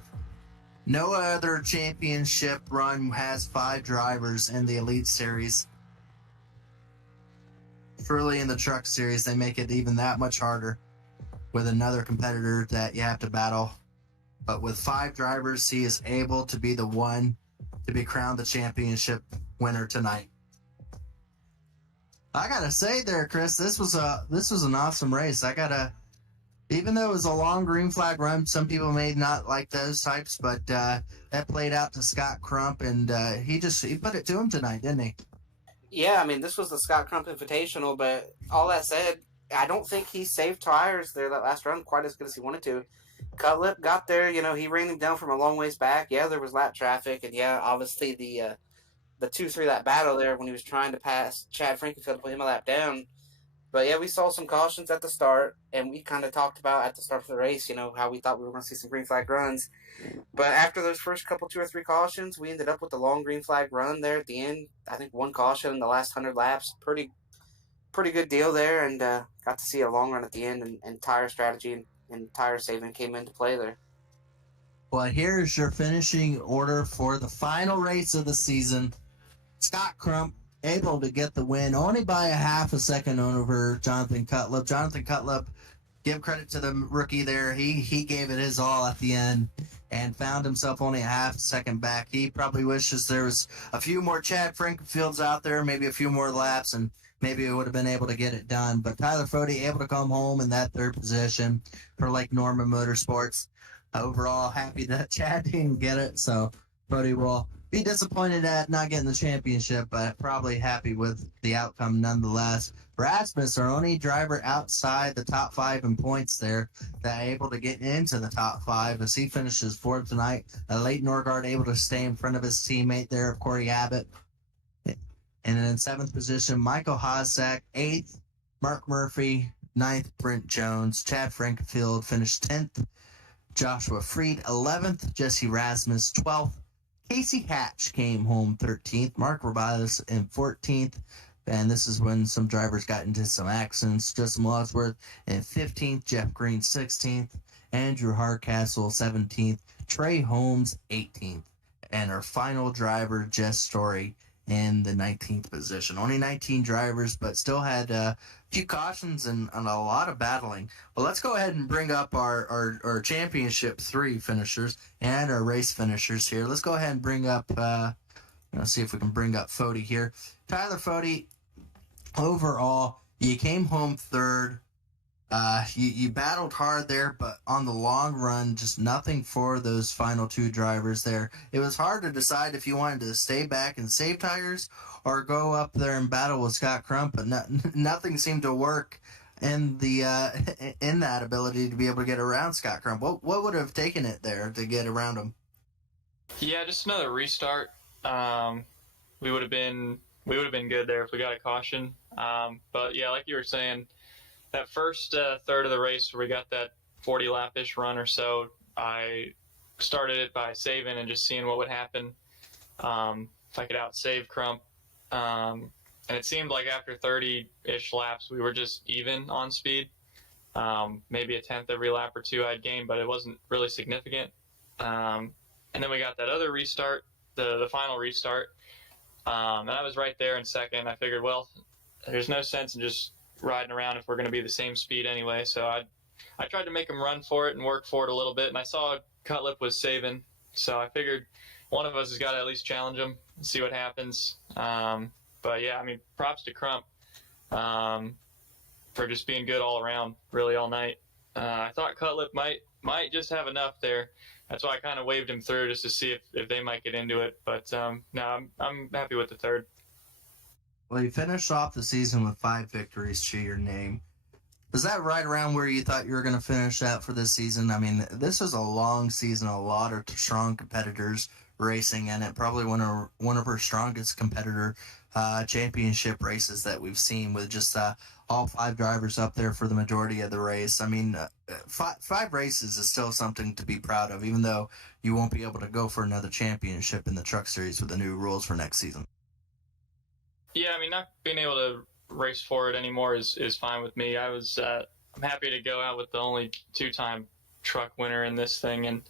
No other championship run has 5 drivers in the Elite Series. Surely in the Truck Series, they make it even that much harder with another competitor that you have to battle. But with 5 drivers, he is able to be the one to be crowned the championship winner tonight. I gotta say there, Chris, this was an awesome race. Even though it was a long green flag run, some people may not like those types, but that played out to Scott Crump, and he put it to him tonight, didn't he? Yeah, I mean, this was the Scott Crump Invitational, but all that said, I don't think he saved tires there that last run quite as good as he wanted to. Cutlip got there, he ran him down from a long ways back. Yeah, there was lap traffic, and yeah, obviously the 2-3 lap battle there when he was trying to pass Chad Frankenfield to put him a lap down. But yeah, we saw some cautions at the start, and we kind of talked about at the start of the race, how we thought we were going to see some green flag runs. But after those first couple 2 or 3 cautions, we ended up with the long green flag run there at the end. I think 1 caution in the last 100 laps. Pretty good deal there, and got to see a long run at the end, and tire strategy and tire saving came into play there. Well, here's your finishing order for the final race of the season. Scott Crump able to get the win only by a half a second over Jonathan Cutlip. Jonathan Cutlip, give credit to the rookie there. He gave it his all at the end and found himself only a half a second back. He probably wishes there was a few more Chad Frankfields out there, maybe a few more laps, and maybe it would have been able to get it done. But Tyler Fode able to come home in that 3rd position for Lake Norman Motorsports. Overall, happy that Chad didn't get it, so Fode will be disappointed at not getting the championship, but probably happy with the outcome nonetheless. Rasmus, our only driver outside the top 5 in points there, that able to get into the top 5 as he finishes 4th tonight. Leighton Norgard able to stay in front of his teammate there, Corey Abbott. And in 7th position, Michael Hozak, 8th, Mark Murphy, 9th, Brent Jones. Chad Frankfield finished 10th. Joshua Freed, 11th. Jesse Rasmus, 12th. Casey Hatch came home 13th. Mark Robalis in 14th. And this is when some drivers got into some accidents. Justin Wadsworth in 15th. Jeff Green, 16th. Andrew Hardcastle, 17th. Trey Holmes, 18th. And our final driver, Jess Story, in the 19th position. Only 19 drivers, but still had a few cautions and a lot of battling. Well, let's go ahead and bring up our championship 3 finishers and our race finishers here. Let's go ahead and bring up, let's see if we can bring up Fode here. Tyler Fode, overall, you came home 3rd. You battled hard there, but on the long run, just nothing for those final 2 drivers there. It was hard to decide if you wanted to stay back and save tires or go up there and battle with Scott Crump, but nothing seemed to work in in that ability to be able to get around Scott Crump. What would have taken it there to get around him? Yeah, just another restart. We would have been good there if we got a caution. But yeah, like you were saying, that first third of the race where we got that 40 lap-ish run or so, I started it by saving and just seeing what would happen if I could out-save Crump. And it seemed like after 30-ish laps, we were just even on speed. maybe a tenth every lap or two I'd gain, but it wasn't really significant. And then we got that other restart, the final restart, and I was right there in second. I figured, well, there's no sense in just riding around if we're going to be the same speed anyway. So I tried to make him run for it and work for it a little bit, and I saw Cutlip was saving, so I figured one of us has got to at least challenge him and see what happens. But yeah, I mean, props to Crump for just being good all around, really all night. I thought Cutlip might just have enough there. That's why I kind of waved him through just to see if they might get into it. But no, I'm happy with the third. Well, you finished off the season with 5 victories to your name. Is that right around where you thought you were going to finish at for this season? I mean, this was a long season, a lot of strong competitors racing in it. Probably one of our strongest competitor championship races that we've seen, with just all 5 drivers up there for the majority of the race. I mean, 5 races is still something to be proud of, even though you won't be able to go for another championship in the Truck Series with the new rules for next season. Yeah, I mean, not being able to race for it anymore is fine with me. I'm happy to go out with the only 2-time truck winner in this thing, and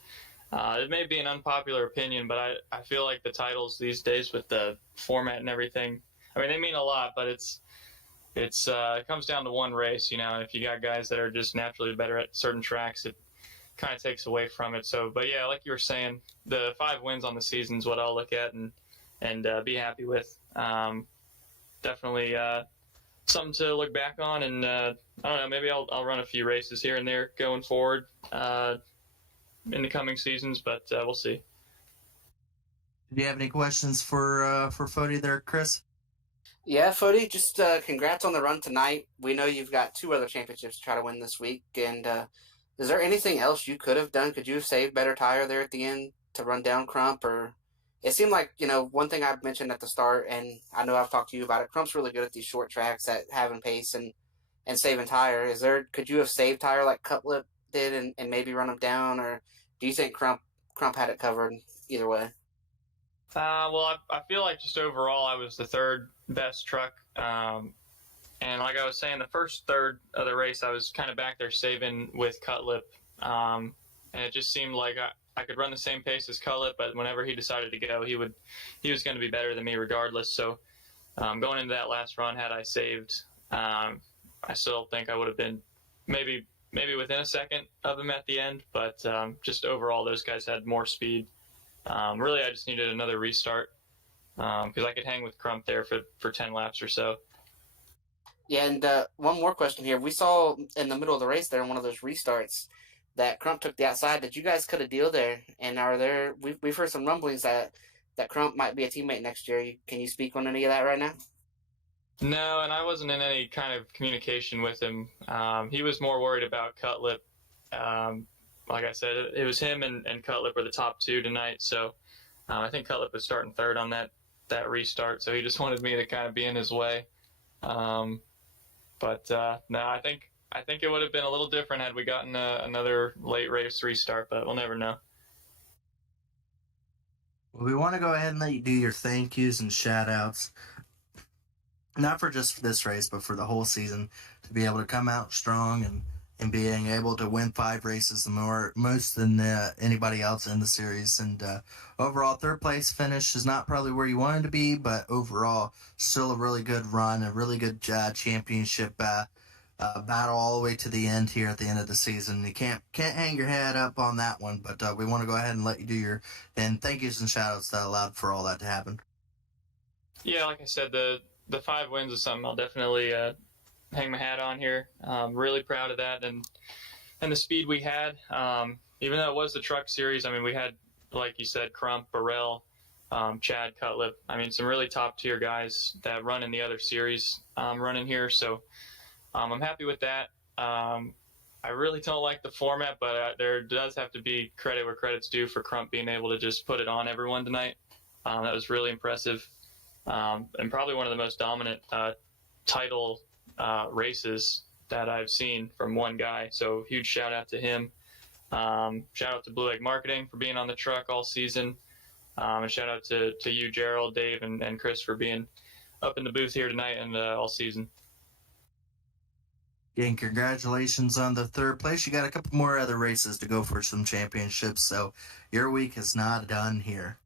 it may be an unpopular opinion, but I feel like the titles these days with the format and everything, I mean, they mean a lot, but it comes down to one race, you know, and if you got guys that are just naturally better at certain tracks, it kind of takes away from it. So, but yeah, like you were saying, the 5 wins on the season is what I'll look at and be happy with. Definitely something to look back on, and I don't know, maybe I'll run a few races here and there going forward in the coming seasons, but we'll see. Do you have any questions for Fody there, Chris? Yeah, Fody, just congrats on the run tonight. We know you've got 2 other championships to try to win this week, and is there anything else you could have done? Could you have saved better tire there at the end to run down Crump? Or it seemed like, you know, one thing I've mentioned at the start, and I know I've talked to you about it, Crump's really good at these short tracks at having pace and saving tire. Could you have saved tire like Cutlip did and maybe run him down, or do you think Crump had it covered either way? Well, I feel like just overall I was the 3rd best truck. And like I was saying, the first third of the race, I was kind of back there saving with Cutlip. And it just seemed like I could run the same pace as Cutlip, but whenever he decided to go, he was going to be better than me regardless. So going into that last run, had I saved, I still think I would have been maybe within a second of him at the end. But just overall, those guys had more speed. Really, I just needed another restart because I could hang with Crump there for 10 laps or so. Yeah, and one more question here. We saw in the middle of the race there in one of those restarts that Crump took the outside. Did you guys cut a deal there? And we've heard some rumblings that Crump might be a teammate next year. Can you speak on any of that right now? No, and I wasn't in any kind of communication with him. He was more worried about Cutlip. Like I said, it was him and Cutlip were the top 2 tonight. So I think Cutlip was starting 3rd on that restart. So he just wanted me to kind of be in his way. But no, I think it would have been a little different had we gotten another late race restart, but we'll never know. Well, we want to go ahead and let you do your thank yous and shout outs, not for just this race, but for the whole season, to be able to come out strong and being able to win 5 races most than anybody else in the series. And overall, 3rd place finish is not probably where you wanted to be, but overall, still a really good run, a really good championship battle all the way to the end here at the end of the season. You can't hang your head up on that one, but we want to go ahead and let you do and thank yous and shout outs that allowed for all that to happen. Yeah, like I said, the 5 wins is something I'll definitely hang my hat on here. Really proud of that and the speed we had. Even though it was the truck series, I mean, we had, like you said, Crump, Burrell, Chad, Cutlip. I mean, some really top tier guys that run in the other series running here. So I'm happy with that. I really don't like the format, but there does have to be credit where credit's due for Crump being able to just put it on everyone tonight. That was really impressive. And probably one of the most dominant title races that I've seen from one guy. So huge shout out to him. Shout out to Blue Egg Marketing for being on the truck all season. And shout out to you, Gerald, Dave, and Chris for being up in the booth here tonight and all season. Again, congratulations on the third place. You got a couple more other races to go for some championships, so your week is not done here.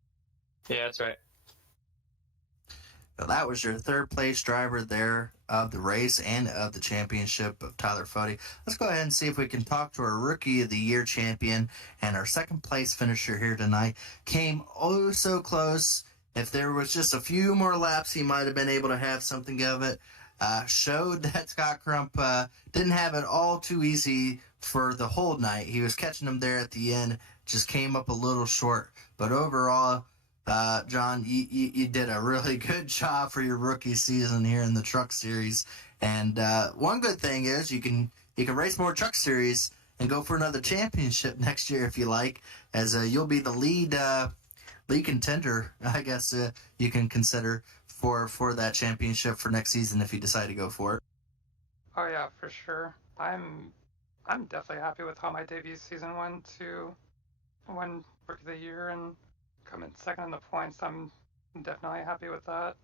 Yeah, that's right. So that was your third place driver there of the race and of the championship of Tyler Fody. Let's go ahead and see if we can talk to our Rookie of the Year champion and our second place finisher here tonight. Came oh so close. If there was just a few more laps, he might have been able to have something of it. Showed that Scott Crump didn't have it all too easy for the whole night. He was catching them there at the end, just came up a little short. But overall, John, you did a really good job for your rookie season here in the Truck Series. And one good thing is you can race more Truck Series and go for another championship next year if you like, as you'll be the lead contender, I guess you can consider for that championship for next season if you decide to go for it. Oh yeah, for sure. I'm definitely happy with how my debut season went to win Rookie of the Year and come in second in the points. I'm definitely happy with that.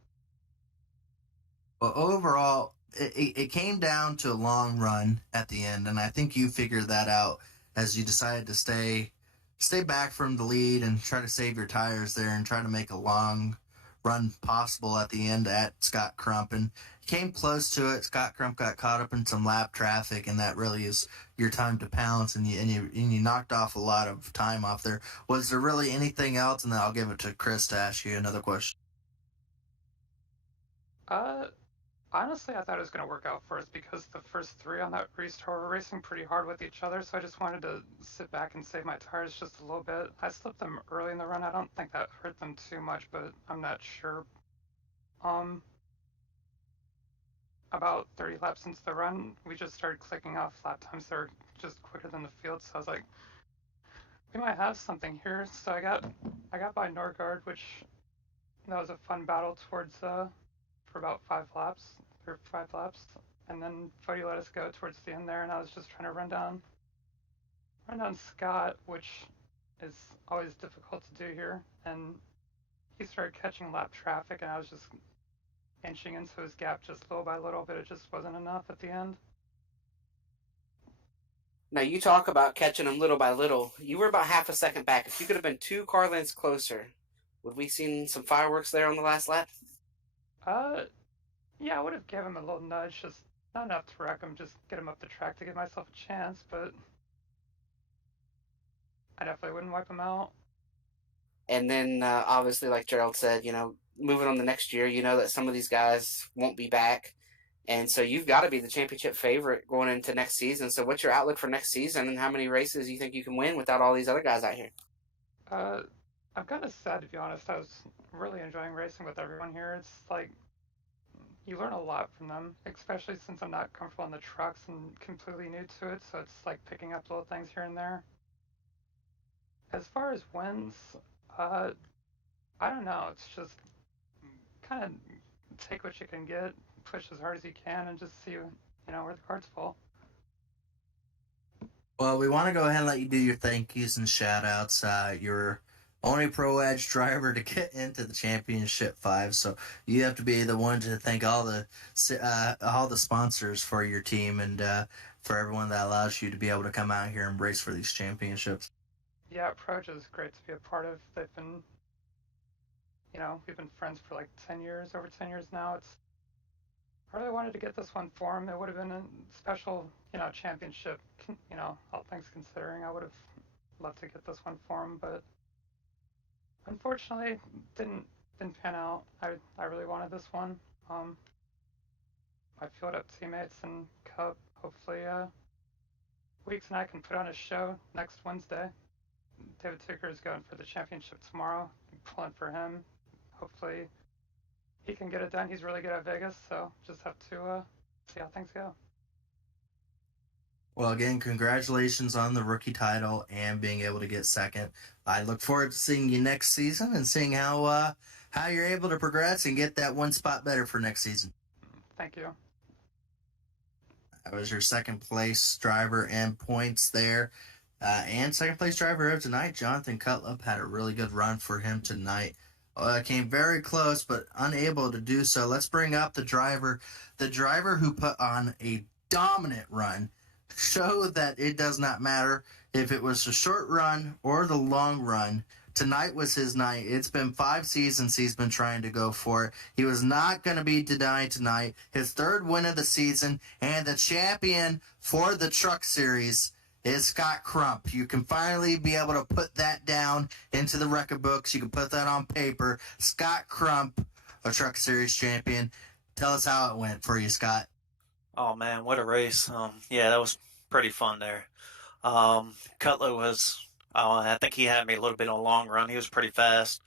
Well, overall, it came down to a long run at the end, and I think you figured that out as you decided to stay back from the lead and try to save your tires there and try to make a long run possible at the end at Scott Crump, and came close to it. Scott Crump got caught up in some lap traffic, and that really is your time to pounce, and you knocked off a lot of time off there. Was there really anything else? And then I'll give it to Chris to ask you another question. Honestly, I thought it was going to work out for us because the first three on that restore were racing pretty hard with each other, so I just wanted to sit back and save my tires just a little bit. I slipped them early in the run. I don't think that hurt them too much, but I'm not sure. About 30 laps into the run, we just started clicking off lap times that were just quicker than the field, so I was like, we might have something here. So I got by Norgard, which that was a fun battle towards for about 5 laps, and then Fody let us go towards the end there, and I was just trying to run down Scott, which is always difficult to do here, and he started catching lap traffic, and I was just inching into his gap just little by little, but it just wasn't enough at the end. Now, you talk about catching him little by little. You were about half a second back. If you could have been 2 car lengths closer, would we seen some fireworks there on the last lap? Yeah, I would have given him a little nudge, just not enough to wreck him, just get him up the track to give myself a chance, but I definitely wouldn't wipe him out. And then, obviously, like Gerald said, moving on the next year, that some of these guys won't be back. And so you've got to be the championship favorite going into next season. So what's your outlook for next season, and how many races you think you can win without all these other guys out here? I'm kind of sad, to be honest. I was really enjoying racing with everyone here. It's like you learn a lot from them, especially since I'm not comfortable in the trucks and completely new to it. So it's like picking up little things here and there. As far as wins, I don't know. It's just kind of take what you can get, push as hard as you can, and just see, where the cards fall. Well, we want to go ahead and let you do your thank yous and shout outs. You're only Pro Edge driver to get into the Championship 5, so you have to be the one to thank all the sponsors for your team and for everyone that allows you to be able to come out here and race for these championships. Yeah, Pro Edge is great to be a part of. They've been, we've been friends for like 10 years, over 10 years now. I really wanted to get this one for him. It would have been a special, championship, all things considering. I would have loved to get this one for him, but unfortunately, didn't pan out. I really wanted this one. My Field Up teammates and Cup, hopefully, Weeks and I can put on a show next Wednesday. David Tucker is going for the championship tomorrow. I'm pulling for him. Hopefully, he can get it done. He's really good at Vegas, so just have to see how things go. Well, again, congratulations on the rookie title and being able to get second. I look forward to seeing you next season and seeing how you're able to progress and get that one spot better for next season. Thank you. That was your second place driver and points there. And second place driver of tonight, Jonathan Cutlip, had a really good run for him tonight. Came very close, but unable to do so. Let's bring up the driver who put on a dominant run. Showed that it does not matter if it was a short run or the long run. Tonight was his night. It's been 5 seasons he's been trying to go for it. He was not going to be denied tonight. His 3rd win of the season, and the champion for the Truck Series is Scott Crump. You can finally be able to put that down into the record books. You can put that on paper. Scott Crump, a Truck Series champion. Tell us how it went for you, Scott. Oh man, what a race! Yeah, that was pretty fun there. Cutler was, I think he had me a little bit on a long run. He was pretty fast.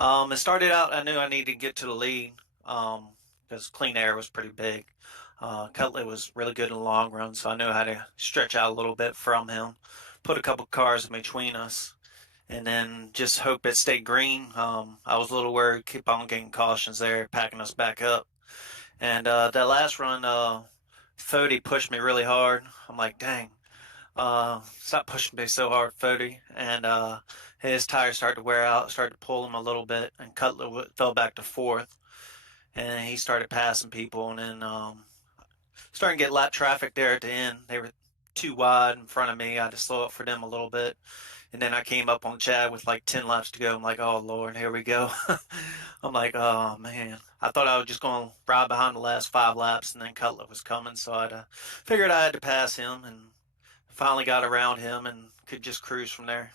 It started out, I knew I needed to get to the lead because clean air was pretty big. Cutler was really good in the long run, so I knew how to stretch out a little bit from him, put a couple cars in between us, and then just hope it stayed green. I was a little worried, keep on getting cautions there, packing us back up. And that last run, Fody pushed me really hard. I'm like, dang, stop pushing me so hard, Fody. And his tires started to wear out, started to pull him a little bit, and Cutler fell back to 4th. And he started passing people, and then starting to get lap traffic there at the end. They were too wide in front of me. I had to slow up for them a little bit. And then I came up on Chad with like 10 laps to go. I'm like, oh, Lord, here we go. I'm like, oh, man. I thought I was just going to ride behind the last 5 laps, and then Cutler was coming. So I figured I had to pass him, and finally got around him and could just cruise from there.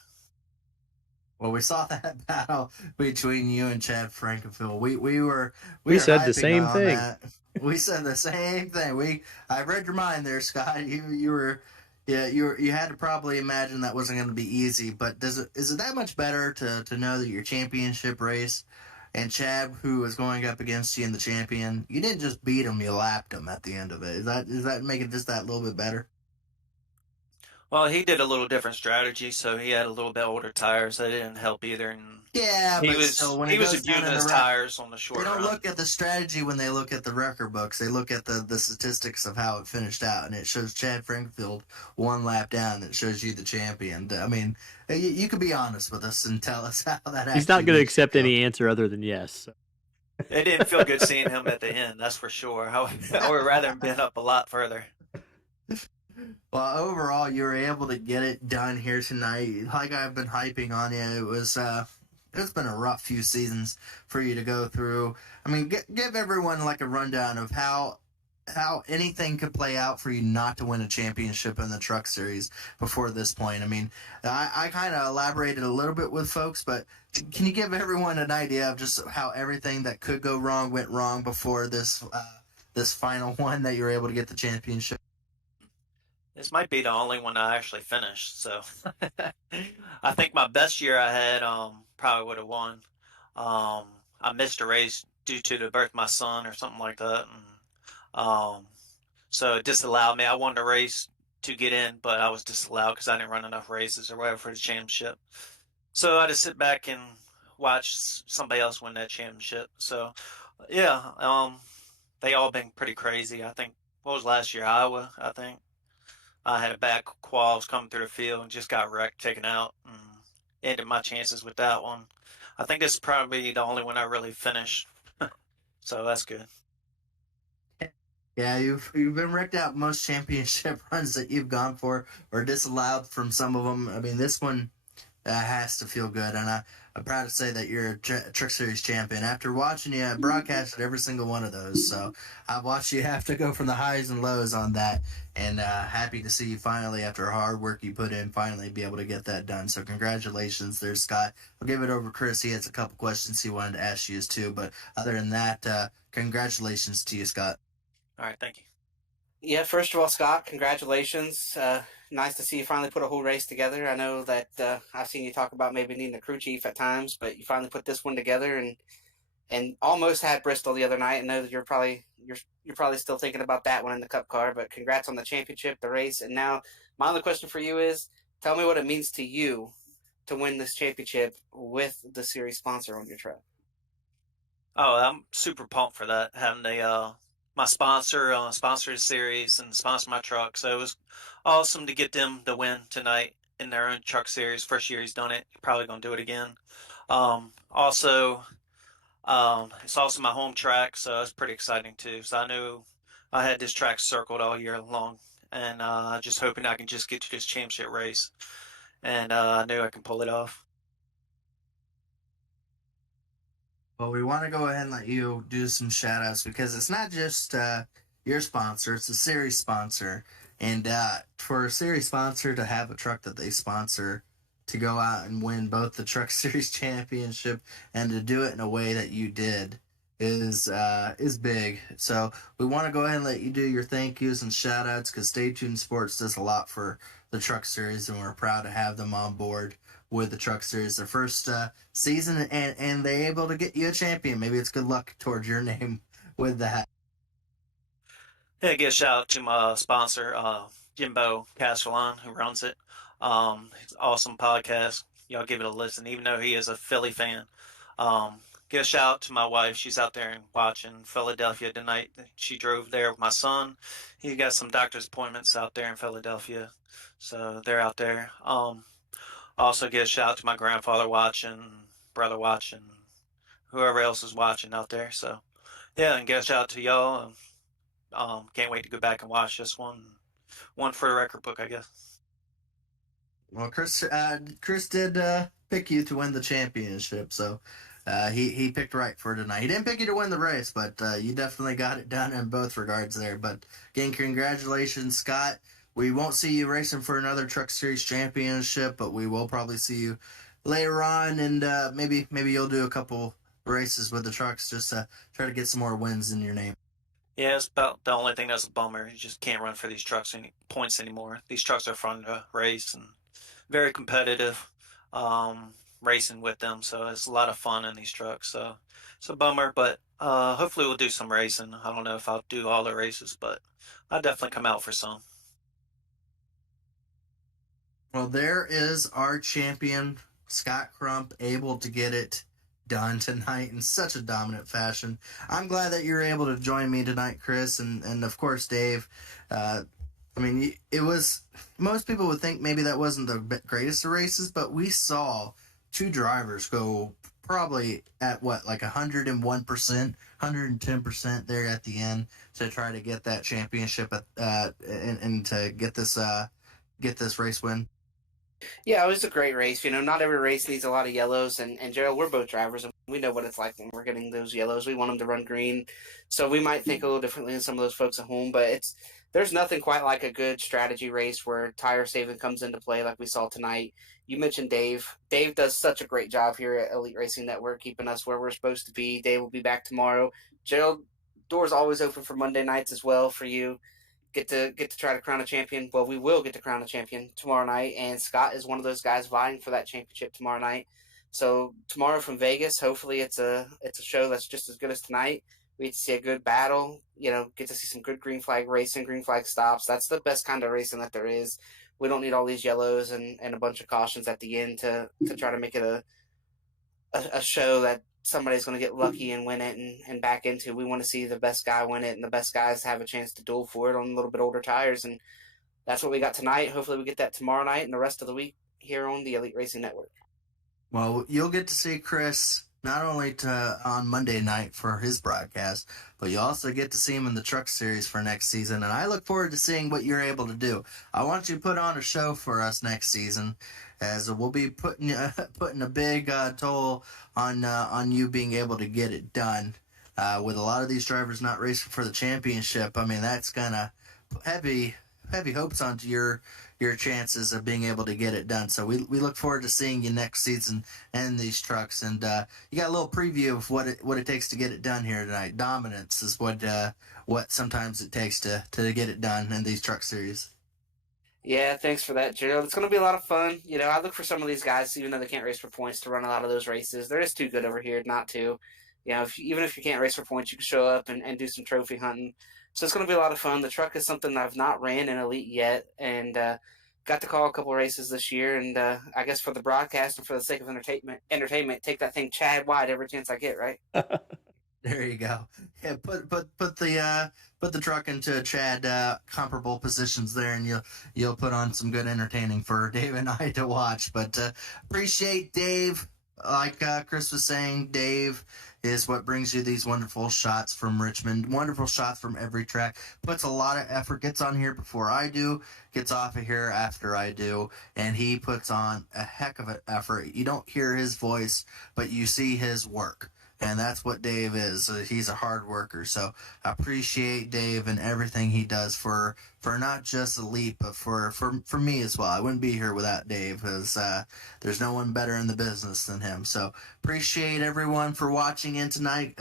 Well, we saw that battle between you and Chad Frankenfield. We said the same thing. That. We said the same thing. I read your mind there, Scott. You had to probably imagine that wasn't going to be easy. But is it that much better to know that your championship race and Chad, who was going up against you in the champion, you didn't just beat him, you lapped him at the end of it. Does that make it just that little bit better? Well, he did a little different strategy, so he had a little bit older tires. That didn't help either. And yeah, he but was still, when he it was goes down abusing in his the tires on the short they don't run. look at the strategy when they look at the record books. They look at the statistics of how it finished out, and it shows Chad Frankfield 1 lap down. That shows you the champion. I mean, you could be honest with us and tell us how that. He's not going to accept any answer other than yes. So. It didn't feel good seeing him at the end, that's for sure. I would rather have been up a lot further. Well, overall, you were able to get it done here tonight. Like I've been hyping on you, it's been a rough few seasons for you to go through. I mean, give everyone like a rundown of how anything could play out for you not to win a championship in the Truck Series before this point. I mean, I kind of elaborated a little bit with folks, but can you give everyone an idea of just how everything that could go wrong went wrong before this final one that you were able to get the championship? This might be the only one I actually finished, so I think my best year I had probably would have won. I missed a race due to the birth of my son or something like that, and so it disallowed me. I wanted to race to get in, but I was disallowed because I didn't run enough races or whatever for the championship. So I had to sit back and watch somebody else win that championship. So yeah, they all been pretty crazy. I think what was last year, Iowa, I think. I had a bad quals coming through the field and just got wrecked, taken out, and ended my chances with that one. I think this is probably the only one I really finished, so that's good. Yeah, you've been wrecked out most championship runs that you've gone for or disallowed from some of them. I mean, this one has to feel good, and I'm proud to say that you're a Truck Series champion. After watching you, I broadcasted every single one of those, so I've watched you have to go from the highs and lows on that, and happy to see you finally, after hard work you put in, finally be able to get that done. So congratulations there, Scott. I'll give it over to Chris. He has a couple questions he wanted to ask you too, but other than that, congratulations to you, Scott. All right, thank you. Yeah, first of all, Scott, congratulations. Nice to see you finally put a whole race together. I know that I've seen you talk about maybe needing a crew chief at times, but you finally put this one together and almost had Bristol the other night. I know that you're probably still thinking about that one in the Cup car, but congrats on the championship, the race. And now my only question for you is, tell me what it means to you to win this championship with the series sponsor on your truck. Oh, I'm super pumped for that, having my sponsor sponsor the series and sponsor my truck. So it was awesome to get them to win tonight in their own truck series. First year he's done it. Probably going to do it again. Also, it's also my home track, so it's pretty exciting too. So I knew I had this track circled all year long, and just hoping I can just get to this championship race, and I knew I can pull it off. Well, we want to go ahead and let you do some shout outs because it's not just your sponsor, it's a series sponsor. And for a series sponsor to have a truck that they sponsor to go out and win both the Truck Series Championship and to do it in a way that you did is big. So we want to go ahead and let you do your thank yous and shout outs because Stay Tuned Sports does a lot for the Truck Series, and we're proud to have them on board with the Truck Series, their first season, and they're able to get you a champion. Maybe it's good luck towards your name with that. Yeah, give a shout out to my sponsor, Jimbo Castellan, who runs it. It's an awesome podcast. Y'all give it a listen, even though he is a Philly fan. Give a shout out to my wife. She's out there and watching Philadelphia tonight. She drove there with my son. He got some doctor's appointments out there in Philadelphia, so they're out there. Also give a shout out to my grandfather watching, brother watching, whoever else is watching out there. So, yeah, and give a shout out to y'all. Can't wait to go back and watch this one. One for the record book, I guess. Well, Chris did pick you to win the championship, so he picked right for tonight. He didn't pick you to win the race, but you definitely got it done in both regards there. But again, congratulations, Scott. We won't see you racing for another Truck Series Championship, but we will probably see you later on, and maybe you'll do a couple races with the trucks just to try to get some more wins in your name. Yeah, it's about the only thing that's a bummer. You just can't run for these trucks any points anymore. These trucks are fun to race and very competitive racing with them, so it's a lot of fun in these trucks. So it's a bummer, but hopefully we'll do some racing. I don't know if I'll do all the races, but I'll definitely come out for some. Well, there is our champion, Scott Crump, able to get it done tonight in such a dominant fashion. I'm glad that you're able to join me tonight, Chris, and of course, Dave. I mean, it was, most people would think maybe that wasn't the greatest of races, but we saw two drivers go probably at like 101%, 110% there at the end to try to get that championship and to get this race win. Yeah, it was a great race. Not every race needs a lot of yellows, and Gerald, we're both drivers, and we know what it's like when we're getting those yellows. We want them to run green, so we might think a little differently than some of those folks at home, but there's nothing quite like a good strategy race where tire saving comes into play like we saw tonight. You mentioned Dave. Dave does such a great job here at Elite Racing Network, keeping us where we're supposed to be. Dave will be back tomorrow. Gerald, doors always open for Monday nights as well for you. Get to try to crown a champion. Well, we will get to crown a champion tomorrow night, and Scott is one of those guys vying for that championship tomorrow night. So tomorrow from Vegas, hopefully it's a show that's just as good as tonight. We get to see a good battle, get to see some good green flag racing, green flag stops. That's the best kind of racing that there is. We don't need all these yellows and a bunch of cautions at the end to try to make it a show that somebody's going to get lucky and win it and back into. We want to see the best guy win it, and the best guys have a chance to duel for it on a little bit older tires, and that's what we got tonight. Hopefully we get that tomorrow night and the rest of the week here on the Elite Racing Network. Well, you'll get to see Chris not only on Monday night for his broadcast, but you also get to see him in the Truck Series for next season, and I look forward to seeing what you're able to do. I want you to put on a show for us next season, as we'll be putting a big toll on you being able to get it done. With a lot of these drivers not racing for the championship, I mean, that's gonna heavy hopes onto your chances of being able to get it done. So we look forward to seeing you next season and these trucks. And you got a little preview of what it takes to get it done here tonight. Dominance is what sometimes it takes to get it done in these Truck Series. Yeah, thanks for that, Gerald. It's going to be a lot of fun. I look for some of these guys, even though they can't race for points, to run a lot of those races. They're just too good over here not to. Even if you can't race for points, you can show up and do some trophy hunting. So it's going to be a lot of fun. The truck is something that I've not ran in Elite yet, and got to call a couple races this year. And I guess for the broadcast and for the sake of entertainment, take that thing Chad wide every chance I get, right? There you go. Yeah, put the truck into Chad comparable positions there, and you'll put on some good entertaining for Dave and I to watch. But appreciate Dave like Chris was saying, Dave is what brings you these wonderful shots from Richmond. Wonderful shots from every track. Puts a lot of effort. Gets on here before I do. Gets off of here after I do. And he puts on a heck of an effort. You don't hear his voice, but you see his work. And that's what Dave is. He's a hard worker. So I appreciate Dave and everything he does for not just Elite, but for me as well. I wouldn't be here without Dave, because there's no one better in the business than him. So appreciate everyone for watching in tonight.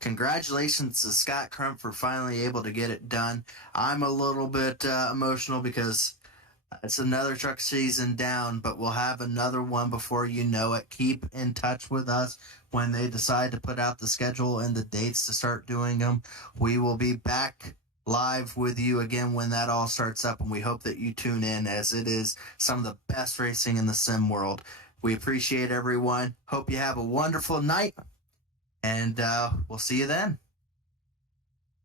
Congratulations to Scott Crump for finally able to get it done. I'm a little bit emotional because it's another truck season down, but we'll have another one before you know it. Keep in touch with us when they decide to put out the schedule and the dates to start doing them. We will be back live with you again when that all starts up, and we hope that you tune in, as it is some of the best racing in the sim world. We appreciate everyone. Hope you have a wonderful night, and we'll see you then.